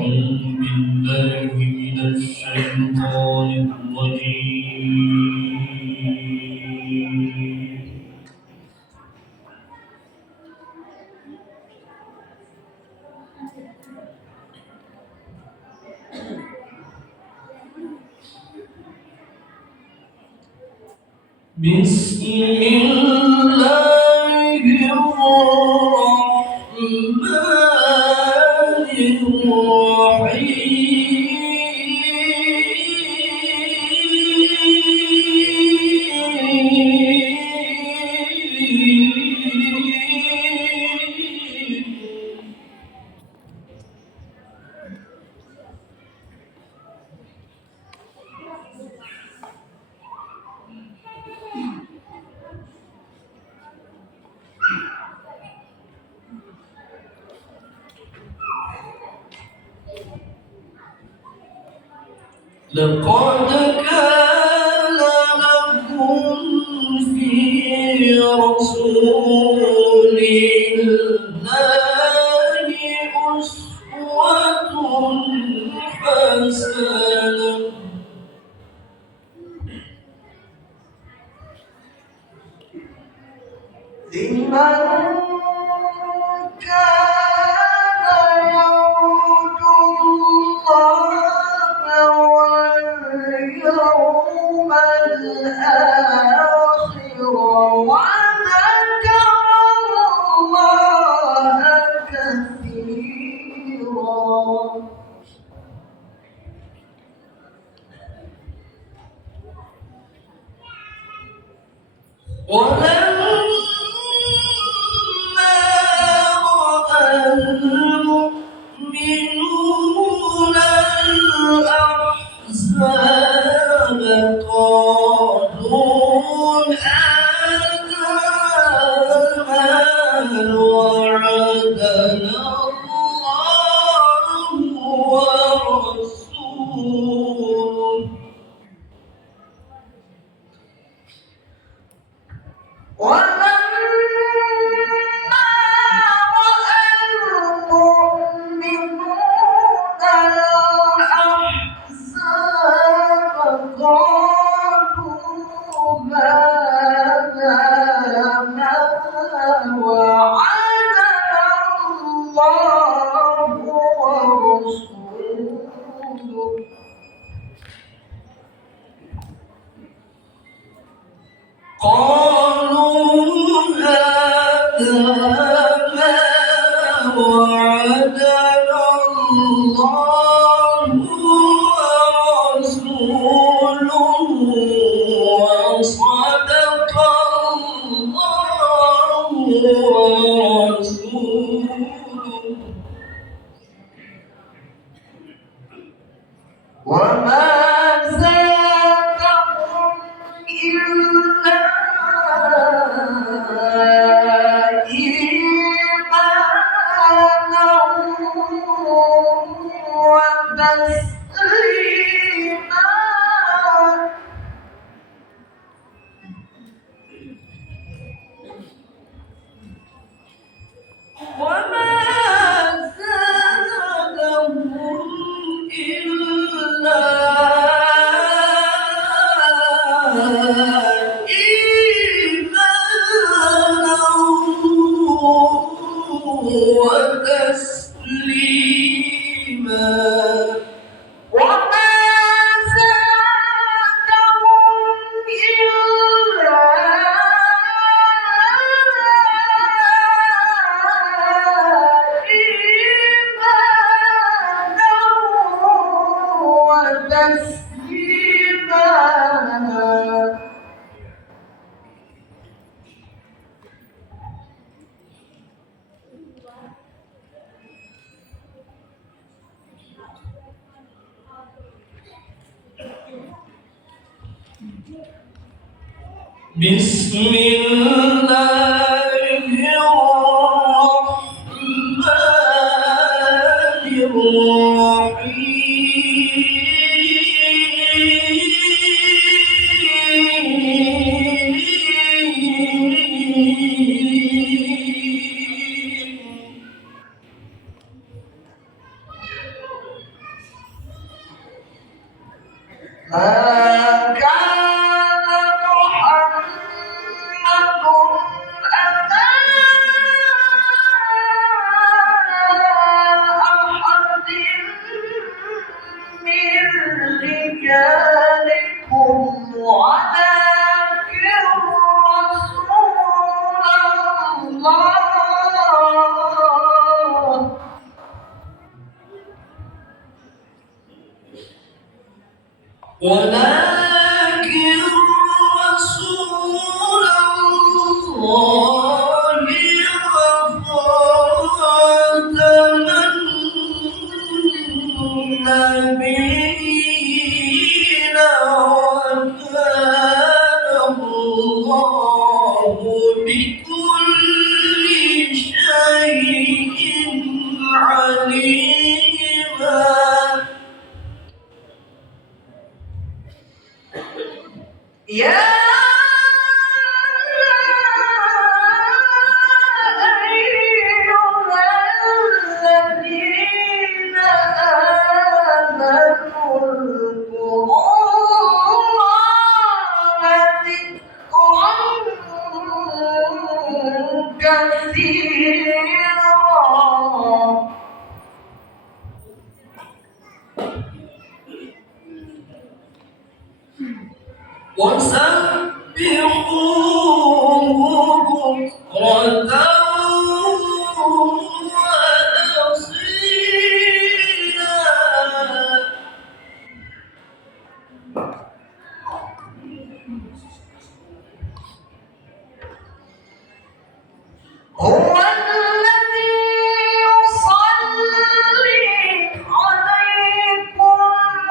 بالله من الشيطان الرجيم. بسم الله الرحمن الرحيم. لقد كان لكم في رسول الله أسوة حسنة لمن كان يرجو الله واليوم الآخر وذكر الله كثيرا. ولما رأى المؤمنون الأحزاب قالوا هذا ما وعدنا الله ورسوله ولما رأى المؤمنون الأحزاب قالوا هذا ما وعدنا الله ورسوله قالوا هذا ما وعدنا الله ورسوله وصدق الله ورسوله وما زادهم إلا إيمانا وتسليما. وما زادهم إلا إيمانا وتسليما. وما زادهم إلا إيمانا وتسليما. بسم الله الرحمن الرحيم. ما كان محمد أبا أحد من رجالكم ولكن رسول الله ولكن رسول الله وخاتم النبيين وكان الله بكل شيء عليما يا أيها الذين آمنوا اذكروا الله ذكرا كثيرا وسبحوه بكرة وأصيلا هو الذي يصلي عليكم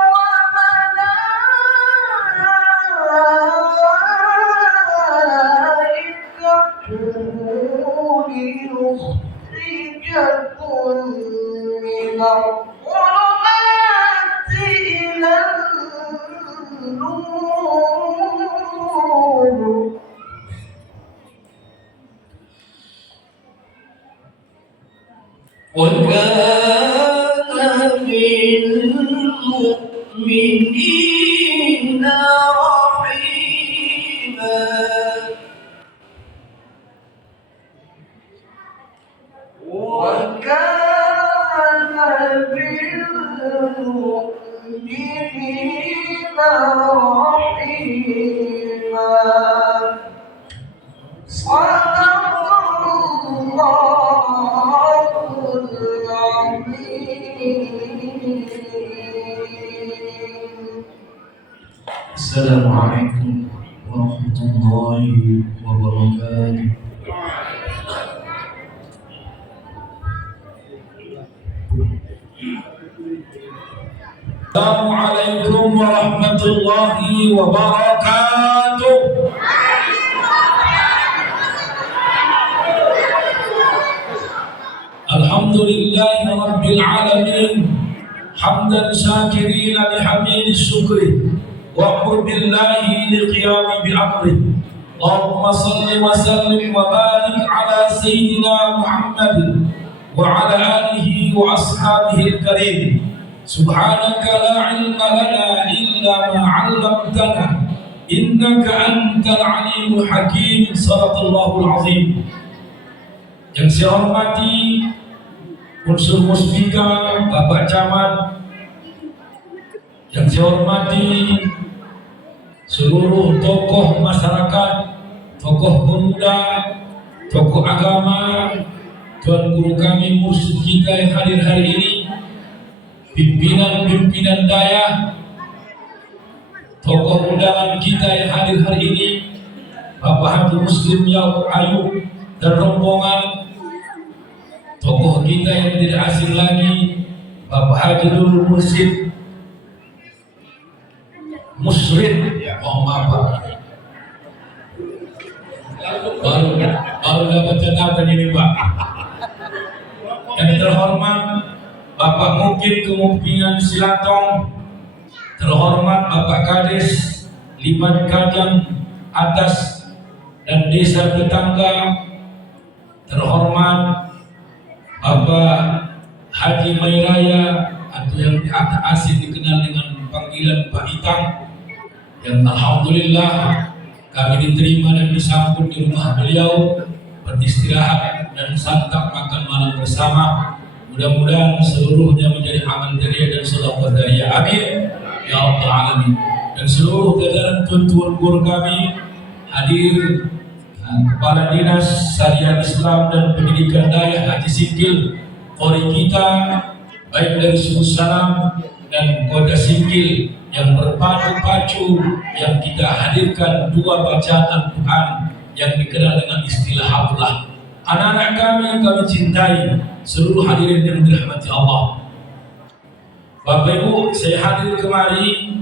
وملائكته ليخرجكم من الظلمات إلى النور وكان بالمؤمنين رحيما وكان بالمؤمنين رحيما صدق الله العظيم. السلام عليكم ورحمة الله وبركاته. Assalamualaikum warahmatullahi wabarakatuh. Alhamdulillahi rabbil alamin hamdan syakirina lihamidi syukri wa qurbillahi liqiyami bi'amri. Allahumma salli wa sallim wa barik ala sayyidina Muhammad wa ala alihi wa ashabihi al-karim. Subhanaka la ilma lana illa ma 'allamtana innaka antal alimul hakim. Sadaqallahul azim. Yang saya hormati unsur muspika Bapak Camat, yang saya hormati seluruh tokoh masyarakat, tokoh pemuda, tokoh agama, Tuan Guru kami, mursyid kita yang hadir hari ini, pimpinan-pimpinan daya, tokoh undangan kita yang hadir hari ini, Bapak Haji Muslim Yaaub Ayub dan rombongan, tokoh kita yang tidak asing lagi, Bapak Haji Nurul Mursyid Musrid, maaf Pak, baru dapat catatan ini Pak. Yang terhormat Bapak Mukid Kemungkinan Silatong, terhormat Bapak Kades Liman Kajang Atas dan desa tetangga, terhormat Bapak Haji Mairaya atau yang asing dikenal dengan panggilan Pak Itang, yang alhamdulillah kami diterima dan disambut di rumah beliau, beristirahat dan santap makan malam bersama. Mudah-mudahan seluruhnya menjadi amal jariah dan sedekah jariah. Amin ya rabbal alamin. Dan seluruh jajaran tuan-tuan guru kami hadir, Kepala Dinas Syariah Islam dan Pendidikan Daya Haji Singkil, Qori kita baik dari Suku Salam dan Kota Singkil yang berpadu pacu, yang kita hadirkan dua bacaan Al-Quran yang dikenal dengan istilah haflah. Anak-anak kami yang kami cintai, seluruh hadirin yang dirahmati Allah. Bapak Ibu, saya hadir kemari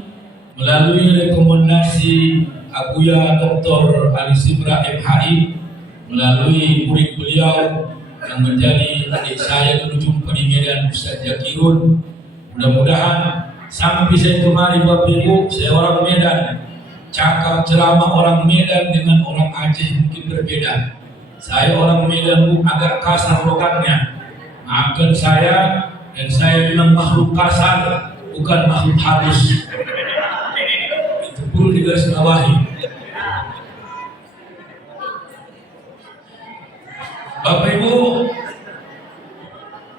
melalui rekomendasi Abuya Dr. Ali Simra MHI, melalui murid beliau yang menjadi adik saya dulu jumpa di Medan, Ustaz Zakirun. Mudah-mudahan sampai saya kemari Bapak Ibu, saya orang Medan, cakap ceramah orang Medan dengan orang Aceh mungkin berbeda. Saya orang Medan Bu, agak kasar logatnya, maafkan saya, dan saya bilang makhluk kasar, bukan makhluk halus. Itu perlu digarisbawahi. Bapak Ibu,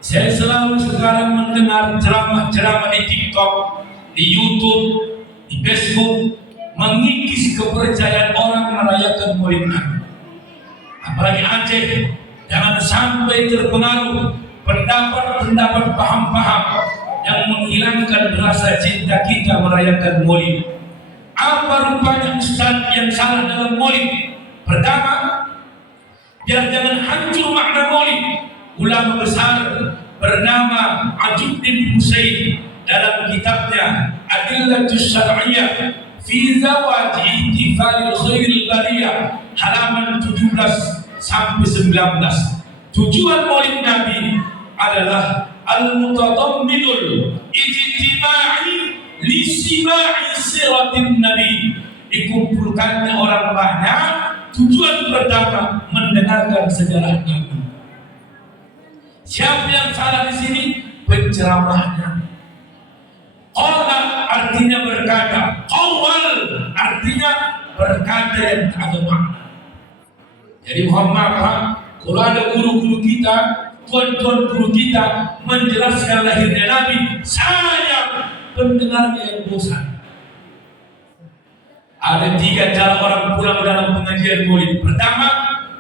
saya selalu sekarang mendengar ceramah-ceramah di TikTok, di YouTube, di Facebook, mengikis kepercayaan orang merayakan Maulid Nabi. Apalagi Aceh, jangan sampai terpengaruh pendapat-pendapat paham-paham yang menghilangkan rasa cinta kita merayakan Maulid. Apa rupanya Ustaz yang salah dalam Maulid? Pertama, biar jangan hancur makna Maulid, ulama besar bernama Ajuddin Husain dalam kitabnya Adillatus Syar'iyyah fi Zawaj Ihtifalil Khairil Bariyah halaman 17 sampai 19. Tujuan Maulid Nabi adalah al-mutadamminul ijtima'i li sima'i siratin Nabi, dikumpulkannya orang banyak. Tujuan pertama mendengarkan sejarah Nabi. Siapa yang salah di sini? Penceramahnya. Qala artinya berkata, qawal artinya berkata yang tak ada makna. Jadi mohon maaf Pak, kalau ada guru-guru kita, tuan-tuan guru kita menjelaskan lahirnya Nabi, saya pendengarnya yang bosan. Ada 3 cara orang pulang dalam pengajian Maulid. Pertama,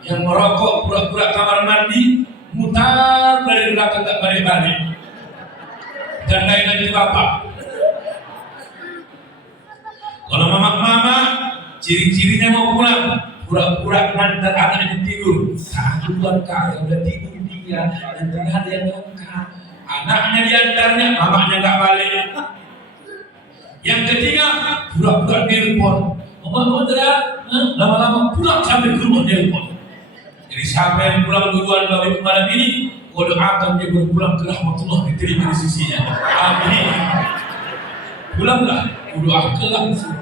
yang merokok pura-pura kamar mandi, mutar dari belakang tak balik-balik, dan lain-lain bapak. Kalau mama-mama, ciri-cirinya mau pulang, pura-pura ngantar anaknya tidur. Duluan kak, udah tidur dia, nanti ada yang ngangkat. Anaknya diantarnya, mamanya nggak balik. Yang ketiga, pura-pura nelpon. Ngomong teriak, lama-lama pulang sampai ke rumah nelpon. Jadi siapa yang pulang duluan Bapak Ibu malam ini, kau doakan dia berpulang ke rahmatullah, diterima di sisinya. Amin. Pulanglah, doakan langsung.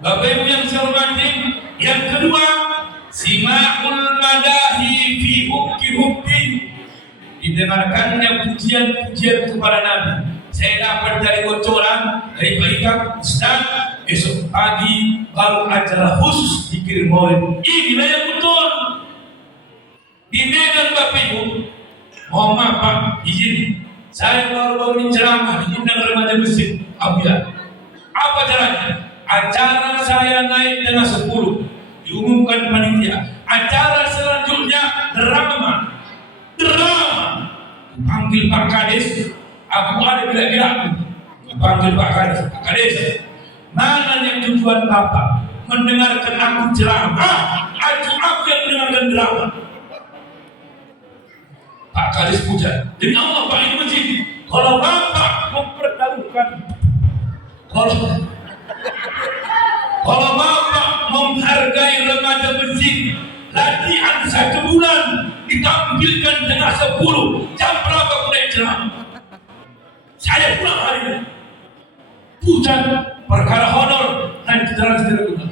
Bapak Ibu yang saya hormati, yang kedua, sima'ul madahi fi hubbi, didengarkannya pujian-pujian kepada Nabi. Saya dapat dari bocoran dari Pak Ikam, Ustaz, besok pagi baru acara khusus zikir Maulid. Inilah yang betul. Di Medan Bapak Ibu, mohon maaf Pak, izin, saya baru-baru ceramah di undang remaja masjid Abuya. Apa caranya? Acara saya naik dengan 10, diumumkan panitia. Acara selanjutnya drama. Panggil Pak Kades, aku ada bila-bila. Panggil Pak Kades, Pak Kades, mana yang tujuan Bapak mendengarkan aku ceramah? Aku yang mendengarkan drama. Pak Kades puja, demi Allah Pak ini masjid, kalau Bapak mempertaruhkan, kalau Bapak menghargai remaja masjid, latihan 1 bulan ditampilkan dengan 10, jam berapa mulai ceramah? Saya pulang hari ini. Pujan perkara honor dan cedera-cedera.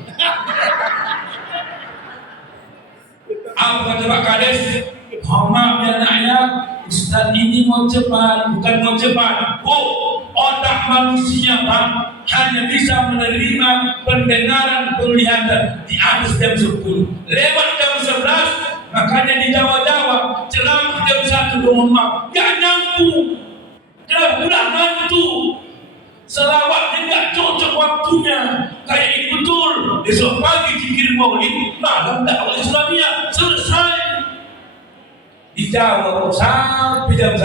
Apa kata Pak Kades? Maaf ya anaknya, Ustaz ini mau cepat, bukan mau cepat. Otak manusia Pak hanya bisa menerima pendengaran penglihatan di atas jam 10. Lewat jam 11, makanya di Jawa-Jawa ceramah jam 1 doang gak nyambung. Kenapa? Udah ngantuk. Selawatnya gak cocok waktunya. Kayak ini betul. Besok pagi zikir maulid, malam dakwah Islamiyah selesai. Di Jawa sampai jam 1.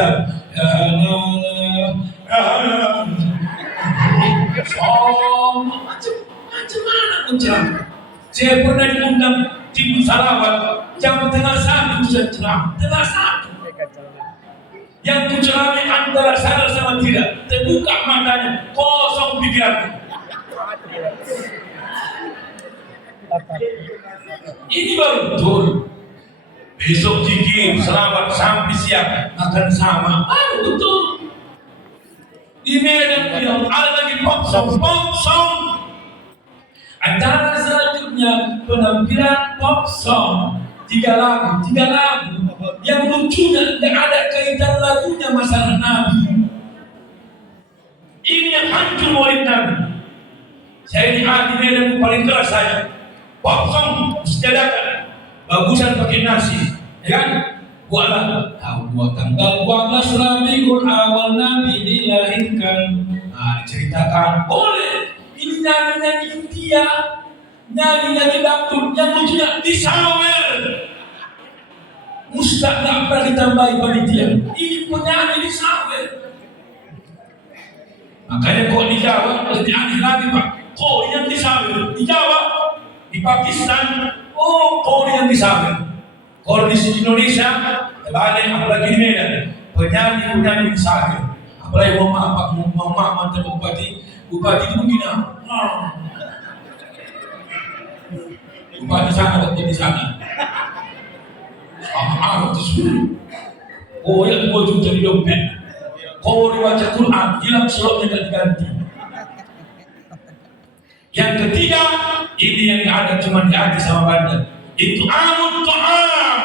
Macam mana menceramah? Saya pernah diundang tim salawat jam tengah 1 saya ceramah. Tengah 1. Yang menceramai antara sadar sama tidak, terbuka matanya, kosong pikirannya. Ini baru betul. Besok zikir, selawat sampai siang akan sama. Baru betul. Di Medan yang ada lagi pop song. Acara selanjutnya penampilan pop song. 3 lagu. Yang lucunya tidak ada kaitan lagunya masalah Nabi. Ini yang hancur maulid Nabi. Saya di Medan paling keras saya. Pop song sejadakan. Bagusan pakai nasi, ya kan? Buatlah tanggal 12 Rabiul Awal Nabi dilahirkan. Diceritakan boleh. Ini nyanyi India, nyanyi dangdut. Yang lucunya disawer. Ustaz tak pernah ditambahi panitia. Ini penyanyi disawer. Makanya kok di Jawa lebih aneh lagi Pak. Kok yang disawer di Jawa, di Pakistan. Kau yang disawer. Kalau di Indonesia, terbalik apalagi di Medan, penyanyi disawer. Apalagi mama mantan bupati itu begini. Bupati sana, bupati sana. Yang gua juga di dompet. Kau dibaca Quran, hilang slotnya dan diganti. Yang ketiga, ini yang ada cuma di hati sama bandar. Itu amut ta'am.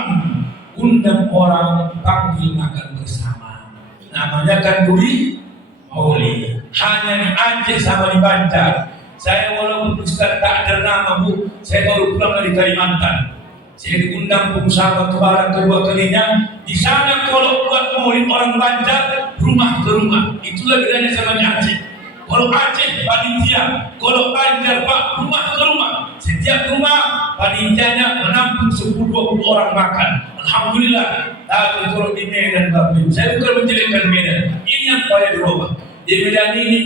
Undang orang, panggil makan bersama. Namanya kan duri maulid. Hanya di Aceh sama di Banjar. Saya walaupun Ustaz tak ternama Bu, saya baru pulang dari Kalimantan. Saya diundang pengusaha Batubara kedua kalinya. Di sana kalau buat maulid orang Banjar, rumah ke rumah. Itulah bedanya sama di Aceh. Kalau Aceh panitia, kalau Banjar Pak rumah ke rumah. Setiap rumah panitianya menampung 10-20 orang makan. Alhamdulillah. Tapi kalau di Medan Bapak, saya bukan menjelekkan Medan. Ini yang paling dirubah. Di Medan ini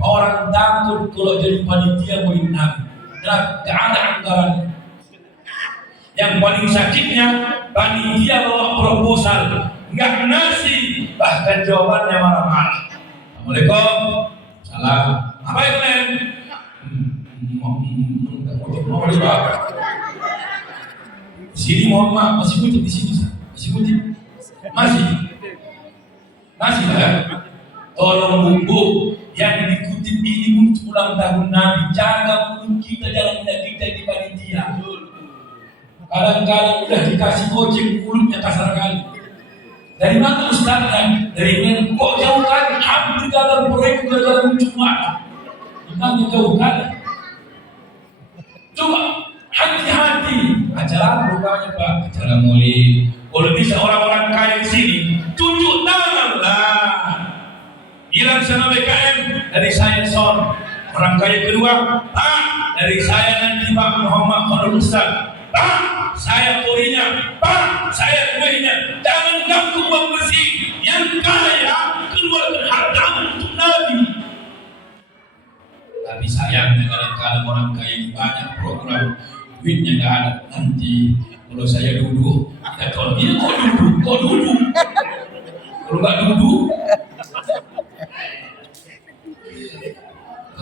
orang takut kalau jadi panitia maulid Nabi. Gak ada anggaran. Yang paling sakitnya panitia bawa proposal, nggak nasi, bahkan jawabannya marah-marah. Assalamualaikum. Salah. Apa itu men? Mau Pak. Sini mohon maaf, masih kutip di sini, masih kutip, masih lah. Tolong Bu, yang dikutip ini untuk ulang tahun Nabi. Jaga mulut kita, jangan kita di panitia. Kadang-kadang udah dikasih gojek, mulutnya kasar kali. Dari mana Ustaznya? Dari Medan. Kok jauh kali? Hampir dalam proyek dalam Jumat. Gimana jauh kali? Coba hati-hati. Acara rupanya Pak, acara maulid. Kalau bisa orang-orang kaya di sini, tunjuk tangan lah. Hilang sama BKM dari saya Son. Orang kaya kedua, Pak, dari saya nanti Pak Muhammad Khairul Ustaz. Pak, saya korinya, Pak, saya kuenya. Jangan ganggu uang bersih. Yang kaya keluarkan harta untuk Nabi. Tapi sayangnya kadang-kadang orang kaya ini banyak program, duitnya nggak ada. Nanti kalau saya duduk, kita tolong dia kok duduk. Kalau nggak duduk,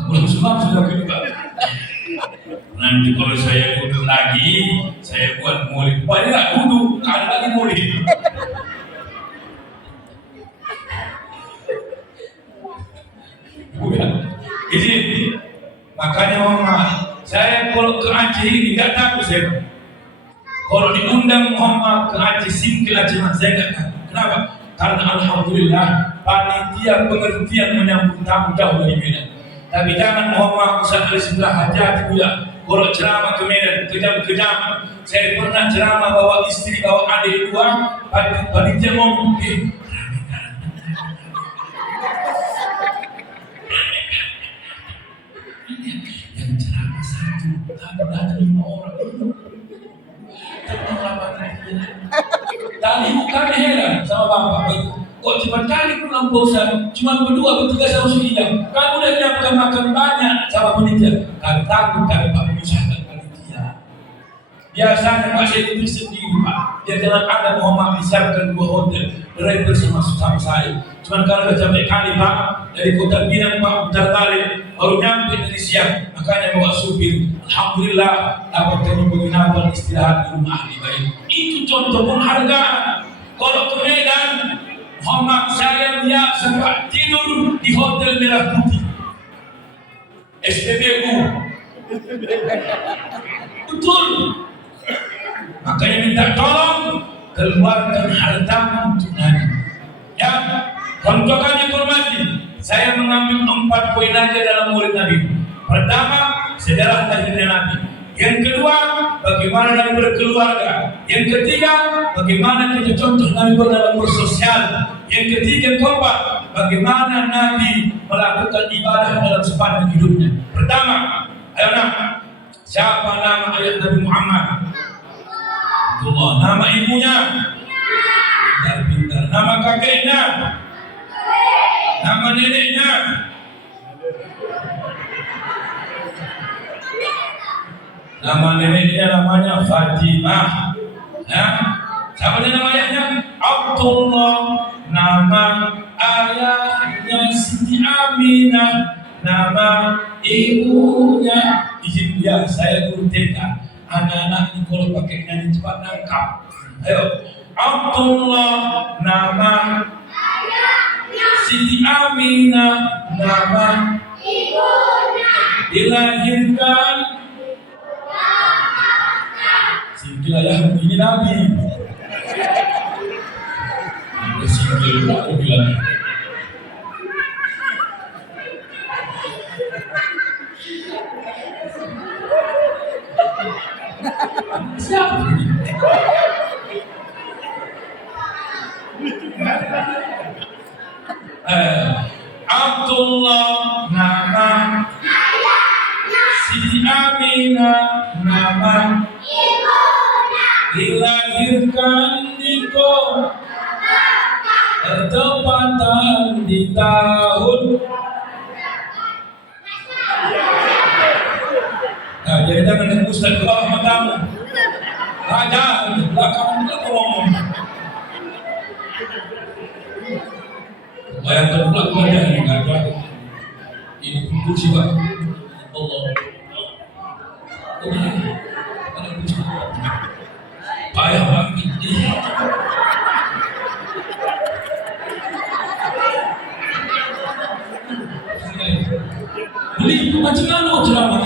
pulang semua sudah kedua. Nanti kalau saya duduk lagi, saya buat maulid. Banyak nggak duduk, nggak ada lagi maulid. Jadi makanya mama, saya kalau ke Aceh ini nggak takut saya. Kalau diundang Muhammad ke Aceh, singkil Aceh, saya nggak takut. Kenapa? Karena alhamdulillah panitia pengertian menyambut tamu jauh dari Medan. Tapi jangan mohon usah dari sebelah hajat juga. Kalau ceramah ke Medan kejam-kejam. Saya pernah ceramah bawa istri, bawa adik dua, panitia ngomong, yang ceramah satu, tapi datang 5 orang. Tadi kami heran sama bapak, kok cuma kali pulang bosan, cuma berdua bertiga sama sudah. Kamu udah nyiapkan makan banyak sama panitia. Kami takut kami pak memisahkan panitia. Biasanya pak saya itu sendiri pak. Dia jangan ada Muhammad disiapkan 2 hotel, driver sama saya. Cuma kalau sudah sampai kali pak dari Kota Pinang pak putar balik baru nyampe dari siang, makanya bawa supir. Alhamdulillah dapat kami penginapan istirahat di rumah ahli baik. Itu contoh penghargaan. Kalau ke Medan, Muhammad saya lihat sempat tidur di Hotel Merah Putih SPBU. Betul. Makanya minta tolong keluarkan hartamu untuk Nabi. Ya, untuk kami hormati, saya mengambil 4 poin aja dalam murid Nabi. Pertama, sejarah lahirnya Nabi. Yang kedua, bagaimana Nabi berkeluarga. Yang ketiga, bagaimana kita contoh Nabi dalam bersosial. Yang ketiga, keempat, bagaimana Nabi melakukan ibadah dalam sepanjang hidupnya. Pertama, ayo nak, siapa nama ayah Nabi Muhammad? Abdullah. Nama ibunya? Pintar. Nama kakeknya? Nama neneknya? Nama neneknya namanya Fatimah. Ya. Siapa nama ayahnya? Abdullah. Nama ayahnya Siti Aminah. Nama ibunya. Izin ya, saya guru TK. Anak-anak ini kalau pakai nyanyi cepat nangkap. Ayo. Abdullah. Nama Siti Aminah. Nama ibunya. Dilahirkan wilayah ini Nabi. Singkil aku bilang. Siapa ini? Abdullah nama Siti Aminah nama dilahirkan di bertepatan di tahun. Nah, jadi jangan dengan Ustaz ke bawah matamu. Raja di belakang itu ngomong. Bayangkan pula wajah ini gajah. Ini kursi pak. Allah. Ada kursi. Payah banget ini. Beli macam mana ceramah?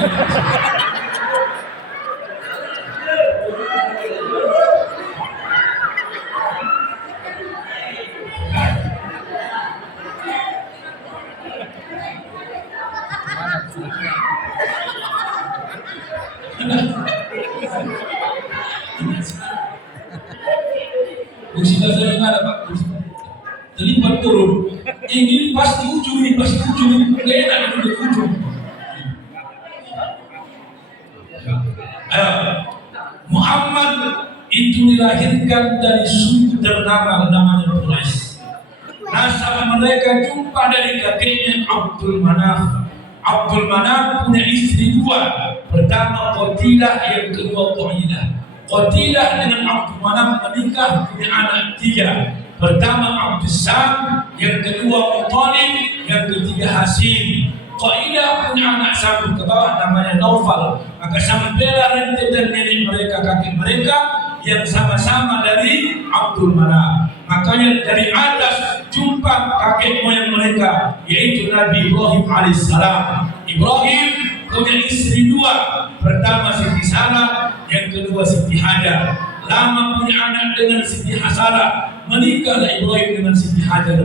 Kursi saya nggak ada pak, terlibat turun. Ini pasti ujung ini, pasti ujung ini. Nggak enak duduk di ujung. Ayo, Muhammad itu dilahirkan dari suku ternama namanya Quraisy. Nasab mereka jumpa dari kakeknya Abdul Manaf. Abdul Manaf punya istri 2. Pertama Qatilah, yang kedua Qaidah. Qatilah dengan Abdul Manaf menikah punya anak 3. Pertama Abdul Sam, yang kedua Muttalib, yang ketiga Hashim. Qaidah punya anak 1 ke bawah namanya Naufal. Maka sampailah rentetan nenek mereka, kakek mereka yang sama-sama dari Abdul Manaf. Makanya dari atas jumpa kakek moyang mereka, yaitu Nabi Ibrahim alaihissalam. Ibrahim punya istri 2. Pertama Siti Salah, yang kedua Siti Hajar. Lama punya anak dengan Siti Hasalah, menikahlah Ibrahim dengan Siti Hajar,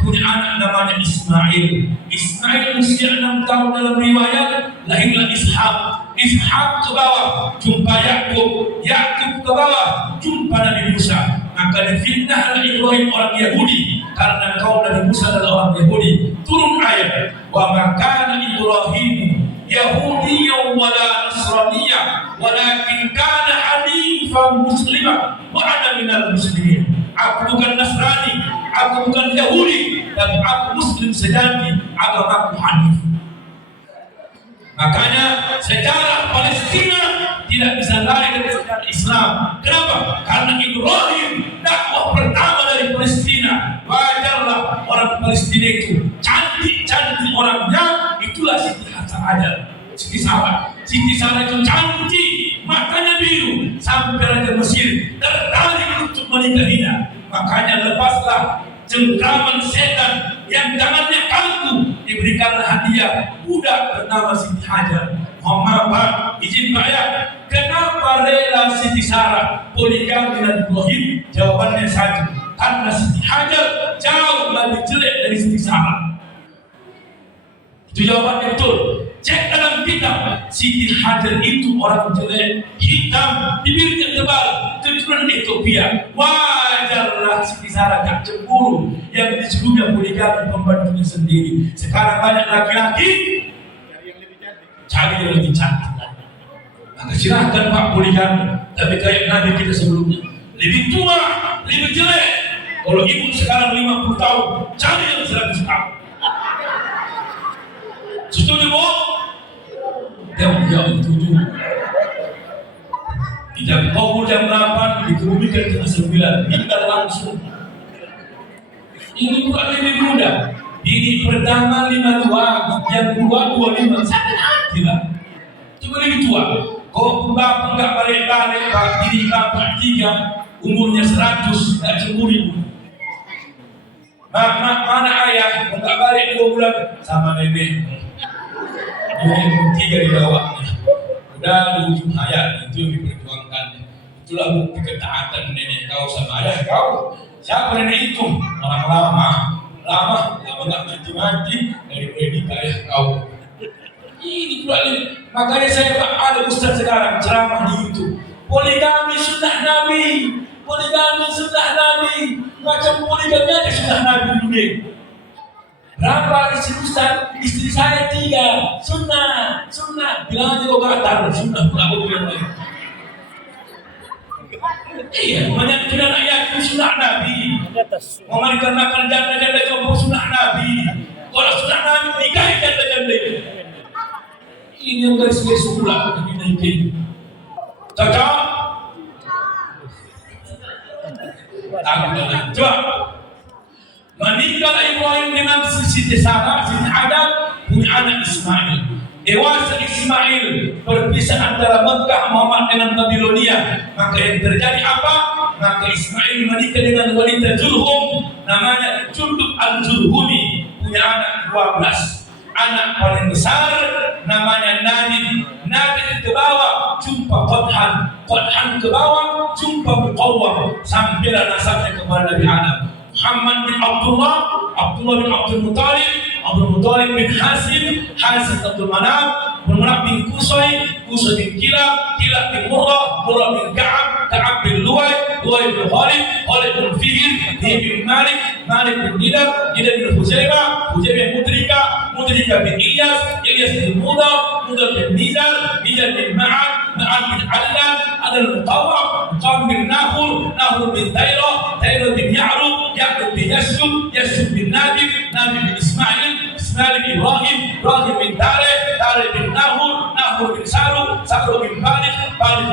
punya anak namanya Ismail. Ismail usia 6 tahun dalam riwayat, lahirlah Ishak. Ishak ke bawah, jumpa Yakub. Yakub ke bawah, jumpa Nabi Musa. Maka difitnahlah Ibrahim orang Yahudi, karena kaum Nabi Musa adalah orang Yahudi. Turun ayat, wa makana Ibrahim Yahudiyyan wala Nasraniyyan walakin kana hanifan musliman wa ana minal muslimin. Aku bukan Nasrani, aku bukan Yahudi, tapi aku Muslim sejati, agamaku Hanif. Makanya sejarah Palestina tidak bisa lari dari sejarah Islam. Kenapa? Karena Ibrahim dakwah pertama dari Palestina. Wajarlah orang Palestina itu cantik-cantik orangnya, itulah Siti Hajar, Siti Sarah. Siti Sarah itu cantik, matanya biru, sampai Raja Mesir tertarik untuk menikahinya. Makanya lepaslah cengkraman setan yang tangannya kaku, diberikanlah hadiah budak bernama Siti Hajar. Mohon maaf, izin Pak ya, kenapa rela Siti Sarah poligami dengan Ibrahim? Jawabannya satu, karena Siti Hajar jauh lebih jelek dari Siti Sarah. Itu jawabannya betul. Cek dalam kitab, Siti Hajar itu orang jelek, hitam, bibirnya tebal, keturunan Ethiopia. Wajarlah Siti Sarah tak cemburu, yang disuruhnya poligami pembantunya sendiri. Sekarang banyak laki-laki cari yang lebih cantik. Maka silahkan Pak poligami, tapi kayak Nabi kita sebelumnya, lebih tua, lebih jelek. Kalau ibu sekarang 50 tahun, cari yang 100 tahun. Setuju Bu? Ya setuju. Tidak pukul jam 8 dikebumikan jam 9, tinggal langsung. Ini bukan lebih mudah. Ini pertama 52, yang kedua 25, sangat hati lah. Itu lebih tua. Kalau bapak enggak balik-balik, Pak, diri bapak 3, umurnya 100, enggak cemburu. Mana ayah, enggak balik 2 bulan sama nenek. Umur 3 di bawahnya. Udah di ujung hayat, itu yang diperjuangkan. Itulah bukti ketaatan nenek kau sama ayah kau. Siapa nenek itu? Orang lama nggak mati dari nikah ayah kau. Ini pula ini. Makanya saya ada ustaz sekarang ceramah di YouTube. Poligami sunnah Nabi. Macam poligami ada sunnah Nabi dunia. Berapa istri ustaz? Istri saya 3. Sunnah. Bilang aja kau gatal. Sunnah pula aku bilang lagi. Iya, menyanyikan ayat sunnah Nabi. Memanikakan janda-janda kaum sunnah Nabi. Kalau sunnah Nabi nikahi janda-janda. Ini yang garis-garis pula dinaikin. Cocok? Coba. Menikah Ibrahim dengan Siti Sarah, Siti Hajar, punya anak Ismail. Dewasa Ismail berpisah antara Mekah Muhammad dengan Babilonia. Maka yang terjadi apa? Maka Ismail menikah dengan wanita Julhum, namanya Jundub al-Julhumi, punya anak 12. Anak paling besar namanya Nabil ke bawah jumpa Qadhan ke bawah jumpa Muqawwam, sampailah nasabnya kepada Nabi Adam. Muhammad bin Abdullah bin Abdul Muttalib bin Hasim Abdul Manaf bin Qusay bin Kilab bin Murrah bin Ka'ab bin Luway bin Khalid bin Fihr bin Malik bin Nidar bin Huzaimah bin Mudrika bin Ilyas bin Mudar bin Nizar bin Ma'ad bin Adlan bin Muqawwam bin Nahur bin Tayrah bin Ya'rub bin Yasjud bin Nabi bin Ismail bin Ibrahim bin Tareh bin Nahur bin Saru bin Balik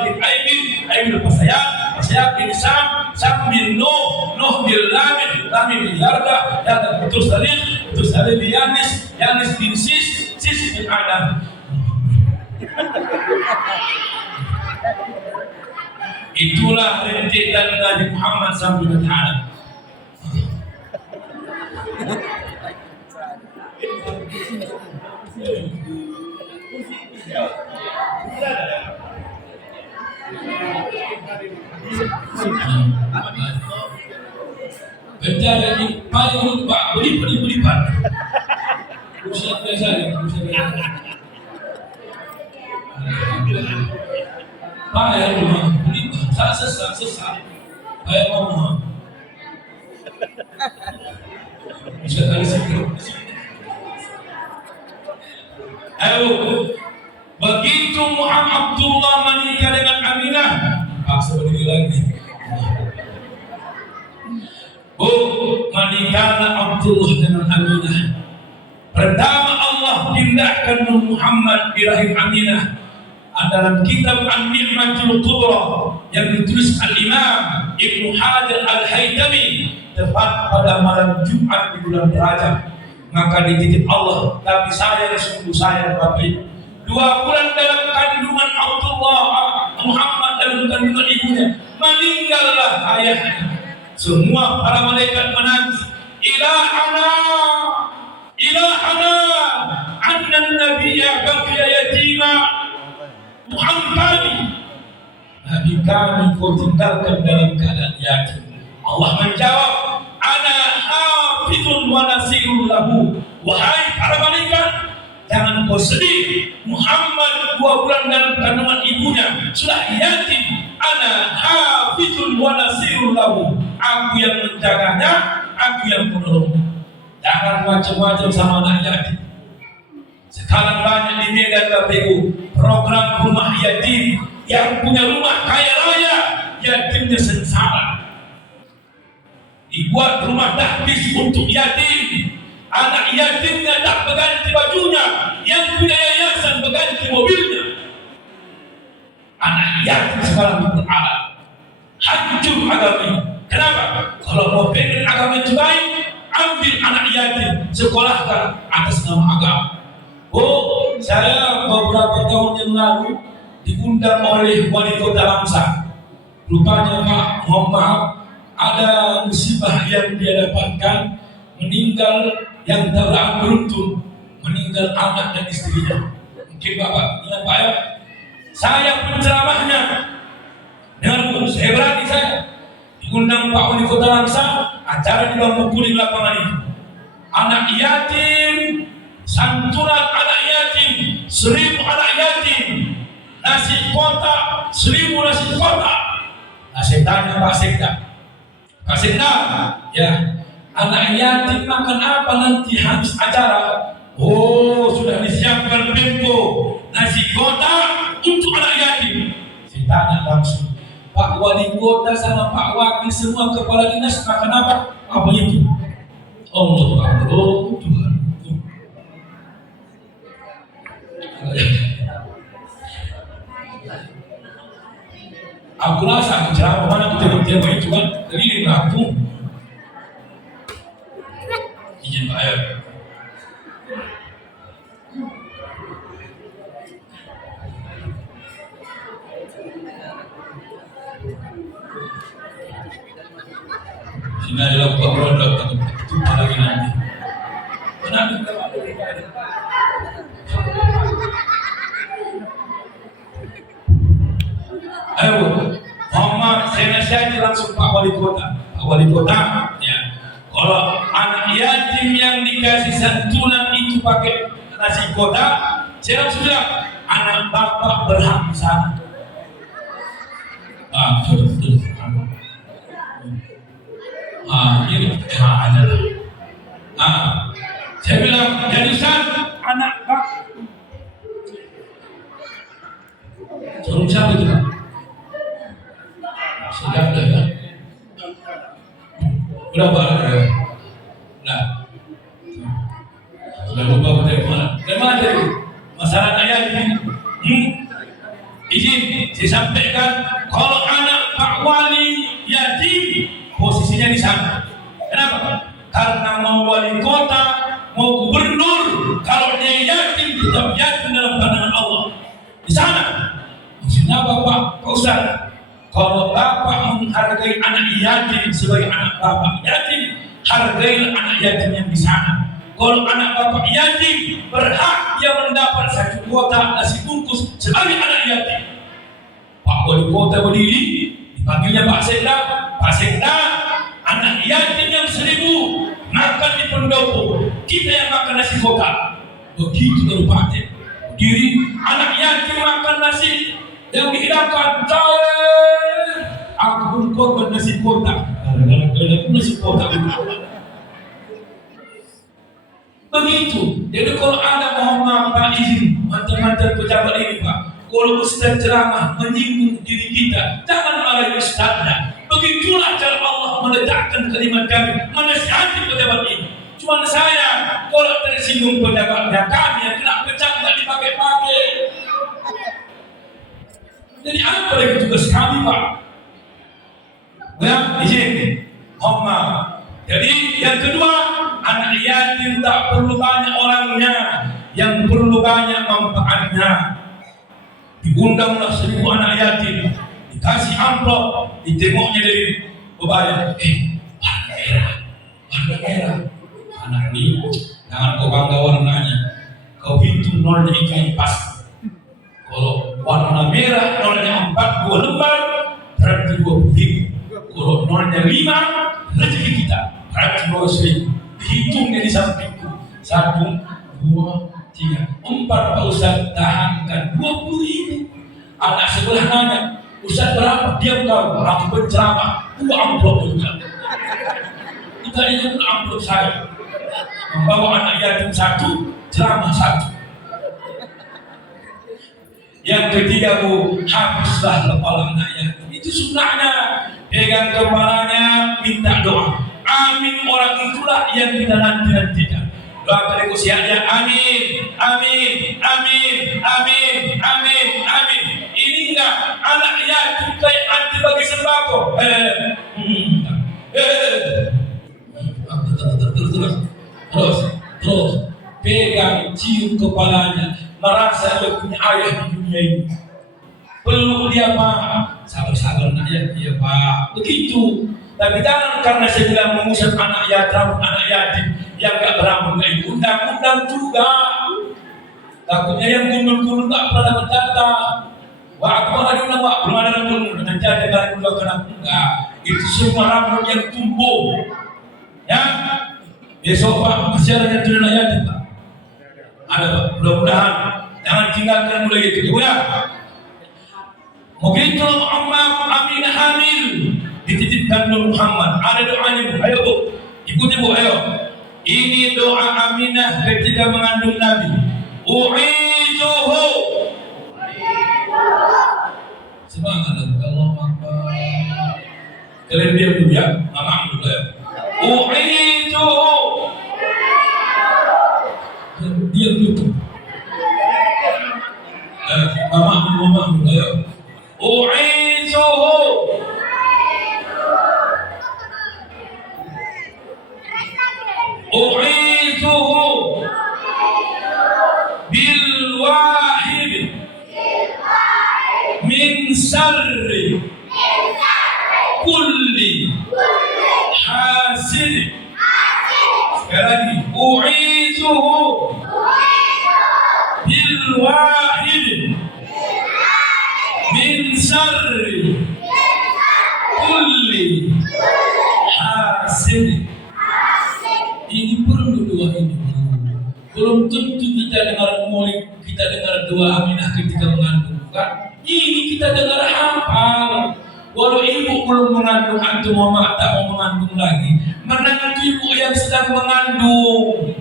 bin Aibin Pasayat bin Sam bin Nuh bin Lamid bin Yarda bin Salih bin Yanis bin Sis bin Adam. Itulah rentetan Nabi Muhammad sampai ke Adam. Bencana ini paling Pak beli Pak. Usia biasa ya, usia biasa. Pak ya rumah beli Pak, sesat. Saya mau bisa kali sih. Ayo, begitu Muhammad Abdullah menikah dengan Aminah, seperti lagi. Menikahlah Abdullah dengan Aminah. Pertama Allah pindahkan Muhammad di rahim Aminah. Dalam kitab An-Ni'matul Kubra yang ditulis Al-Imam Ibnu Hajar Al-Haytami tepat pada malam Jumat di bulan Rajab. Maka dititip Allah, tapi saya sungguh sayang Bapak Ibu. 2 bulan dalam kandungan Abdullah Muhammad dalam kandungan ibunya, meninggallah ayahnya. Semua para malaikat menangis. Ilahana anna nabiyya baqiya yatima. Tuhan kami, Nabi kami kau tinggalkan dalam keadaan yatim. Allah menjawab, ana hafizun wa nasirun lahu. Wahai para malaikat, jangan kau sedih. Muhammad 2 bulan dalam kandungan ibunya sudah yatim. Ana hafizun wa nasirun lahu. Aku yang menjaganya, aku yang menolong. Jangan macam-macam sama anak yatim. Sekarang banyak di Medan Bapak Ibu program rumah yatim, yang punya rumah kaya raya, yatimnya sengsara. Dibuat rumah tahfiz untuk yatim, anak yatimnya tak berganti bajunya, yang punya yayasan berganti mobilnya. Anak yatim sekarang beralat, hancur agama ini. Kenapa? Kalau mau pengen agama itu baik, ambil anak yatim, sekolahkan atas nama agama. Saya beberapa tahun yang lalu diundang oleh wali kota Langsa. Rupanya Pak, mohon maaf, ada musibah yang dia dapatkan, meninggal yang tak beruntung, meninggal anak dan istrinya. Mungkin Bapak ingat Pak ya? Saya penceramahnya dengan saya berani saya diundang Pak wali kota Langsa, acara di Bambu Kuning lapangan itu. Anak yatim, santunan anak yatim, 1000 anak yatim, nasi kotak, 1000 nasi kotak. Saya tanya Pak Sekda, ya, anak yatim makan apa nanti habis acara? Sudah disiapkan Pemko, nasi kotak untuk anak yatim. Saya tanya langsung, Pak Wali Kota sama Pak Wakil semua kepala dinas makan apa? Apa itu? Allah Tuhan. Aku rasa aku ceramah mana aku tengok-tengok itu kan keliling aku. Izin Pak ya. Sini adalah Pak itu lagi nanti. Kenapa kita ayo, Muhammad, saya nasihati langsung Pak Wali Kota. Pak Wali Kota, ya. Kalau anak yatim yang dikasih santunan itu pakai nasi kotak, saya sudah anak bapak berhak di sana. Betul. Ini ada. Saya bilang, jadi anak bapak. Suruh siapa itu Pak? Sudah ya. Berapa? Nah, sudah lupa dari mana dari masyarakat yatim. Izin saya sampaikan, kalau anak Pak Wali yatim posisinya di sana. Kenapa? Karena mau wali kota, mau gubernur, kalau dia yatim tetap yatim dalam pandangan Allah. Di sana. Maksudnya Bapak Ustaz, kalau Bapak menghargai anak yatim sebagai anak Bapak yatim, hargailah anak yatim yang di sana. Kalau anak Bapak yatim, berhak dia mendapat 1 kotak nasi bungkus sebagai anak yatim. Pak Wali Kota berdiri, dipanggilnya Pak Sekda, Anak yatim yang 1000 makan di pendopo, kita yang makan nasi kotak. Begitu kabupaten. Diri anak yatim makan nasi yang dihidangkan aku pun korban nasi kotak. Gara-gara nasi kotak. Begitu. Jadi kalau ada mohon maaf Pak izin mantan-mantan pejabat ini Pak, kalau Ustaz ceramah menyinggung diri kita, jangan marahi Ustaznya. Begitulah cara Allah meletakkan kalimat kami menasihati pejabat ini. Cuma saya kalau tersinggung pejabatnya, kami yang kena pecah tidak dipakai-pakai. Jadi apa lagi tugas kami Pak? Ya, izin, mohon maaf. Jadi yang kedua, anak yatim tak perlu banyak orangnya, yang perlu banyak manfaatnya. Diundanglah 1000 anak yatim, dikasih amplop, ditengoknya dari bebaya. Warna merah. Anak ini, jangan kau bangga warnanya. Kau hitung nolnya itu yang pas. Kalau warna merah nolnya 4, 2 lembar, berarti 20.000. Kalau nolnya 5, rezeki kita berarti 200.000. Dihitungnya di sampingku 1, 2, 3, 4 Pak Ustaz, tahankan 20.000. Anak sebelah nanya, Ustaz berapa? Dia tahu, aku berceramah 2 amplop juga. Kita ini pun amplop saya. Membawa anak yatim 1, ceramah 1. Yang ketiga Bu, hapuslah kepala anak yatim. Itu sunnahnya. Pegang kepalanya, minta doa. Amin, orang itulah yang kita nanti-nantikan. Doa kali usianya, amin, amin, amin, amin, amin, amin. Ini enggak anak yatim kayak anti bagi sembako. Terus pegang, cium kepalanya, merasa dia punya ayah di dunia ini. Peluk dia Pak, sabar-sabar nak ya, iya Pak. Begitu. Tapi jangan karena saya bilang mengusap anak yatim yang gak berambut gak diundang-undang juga. Takutnya yang gundul-gundul gak pernah dapat data. Wah aku malah diundang Pak, belum ada rambut. Nanti ada kali dua kenapa enggak. Itu semua rambut yang tumbuh. Ya, besok Pak masih ada yang anak yatim Pak. Ada Pak, mudah-mudahan. Jangan tinggalkan mulai itu ya. Begitu Muhammad Aminah hamil dititipkan Nur Muhammad. Ada doanya Bu, ayo Bu, ikuti Bu, ayo. Ini doa Aminah ketika mengandung Nabi. U'izuhu. Semangat Allah Akbar. Kalian diam dulu ya, mama dulu ya. U'izuhu. Diam dulu. Mama dulu ayo. U'izuhu U'izuhu bil wahid min syarri kulli hasid. Sekali lagi, u'izuhu bil wahid min syarri kulli hasid. Ini perlu doa ini. Belum tentu kita dengar mulik, kita dengar doa Aminah ketika mengandung, kan? Ini kita dengar hafal. Walau ibu belum mengandung, antum mama tak mau mengandung lagi, menantu ibu yang sedang mengandung,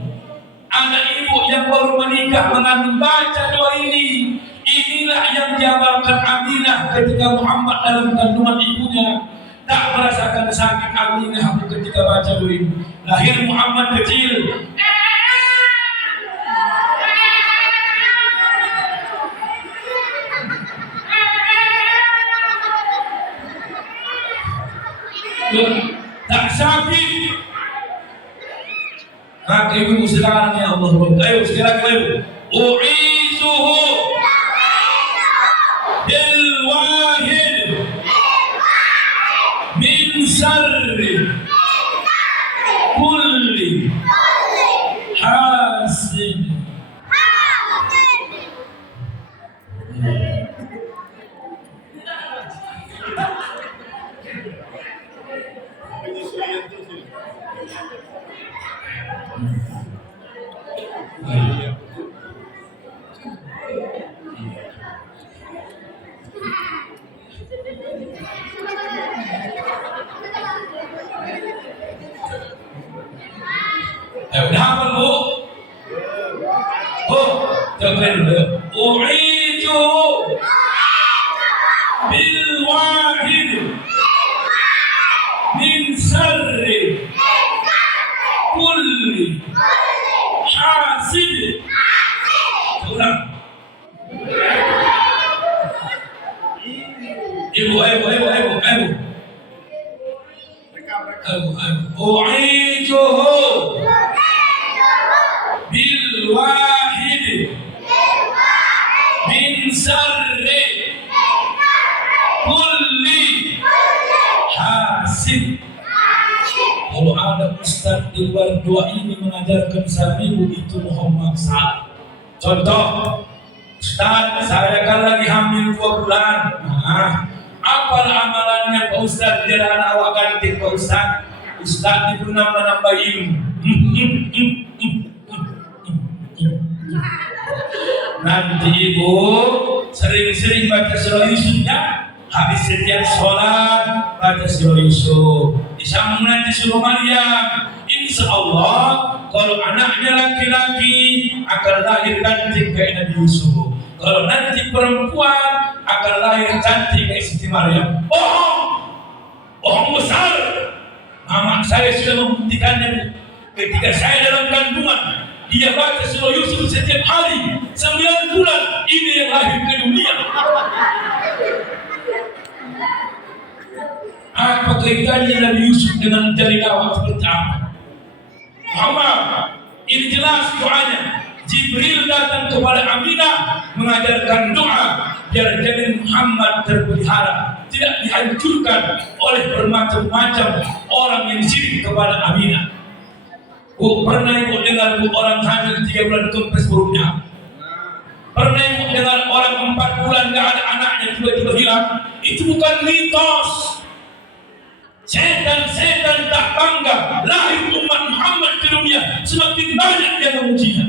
anak ibu yang baru menikah mengandung, baca doa ini. Inilah yang diamalkan Aminah ketika Muhammad dalam kandungan ibunya. Tak merasakan sakit Aminah ketika baca doa ini. Lahir Muhammad kecil. Tak sakit. Maka ibu sekarang ya Allah. Ayo sekarang ayo. U'izuhu bil wahid min syarri kulli hasid. Iya. Udah hafal Bu? Bu, coba dulu. U'idu bil wahid min syarri kulli hasid. Ulang. Ibu. U'iduhu bil wahid min syarri kulli hasid. Kalau ada ustaz di luar dua ini mengajarkan samiru itu Muhammad salah. Contoh, Ustaz, saya kan lagi hamil 2 bulan. Apa amalannya Pak Ustaz? Biar anak awak ganti Pak Ustaz. Ustaz itu nambah ilmu. Nanti ibu sering-sering baca surah Yusuf ya. Habis setiap sholat baca surah Yusuf. Disambung nanti surah Maryam. Insya Allah kalau anaknya laki-laki akan lahir cantik kayak Nabi Yusuf. Kalau nanti perempuan akan lahir cantik kayak Siti Maryam. Bohong besar. Mama saya sudah membuktikannya ketika saya dalam kandungan. Dia baca surah Yusuf setiap hari 9 bulan. Ini yang lahir ke dunia. Apa kaitannya Nabi Yusuf dengan jari dawah seperti apa? Muhammad, ini jelas doanya. Jibril datang kepada Aminah mengajarkan doa biar janin Muhammad terpelihara, tidak dihancurkan oleh bermacam-macam orang yang syirik kepada Aminah. Pernah ibu dengar orang hamil 3 bulan kempes perutnya? Pernah ibu dengar orang 4 bulan gak ada anaknya tiba-tiba hilang? Itu bukan mitos. Setan-setan tak bangga lahir umat Muhammad ke dunia, semakin banyak yang memujinya.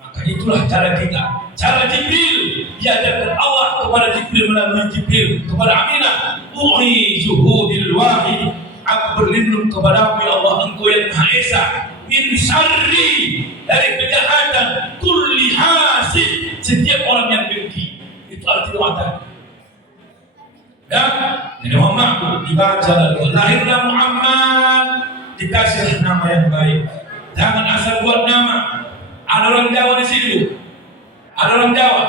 Maka itulah cara kita, cara Jibril. Diajarkan Allah kepada Jibril melalui Jibril kepada Aminah. U'izuhu bil wahid. Aku berlindung kepadamu ya Allah, Engkau yang Maha Esa. Min syarri, dari kejahatan kulli hasid, setiap orang yang dengki. Itu arti doa tadi. Ya, jadi Muhammad dibaca lalu lahirlah Muhammad, dikasih nama yang baik. Jangan asal buat nama. Ada orang Jawa di sini. Ada orang Jawa.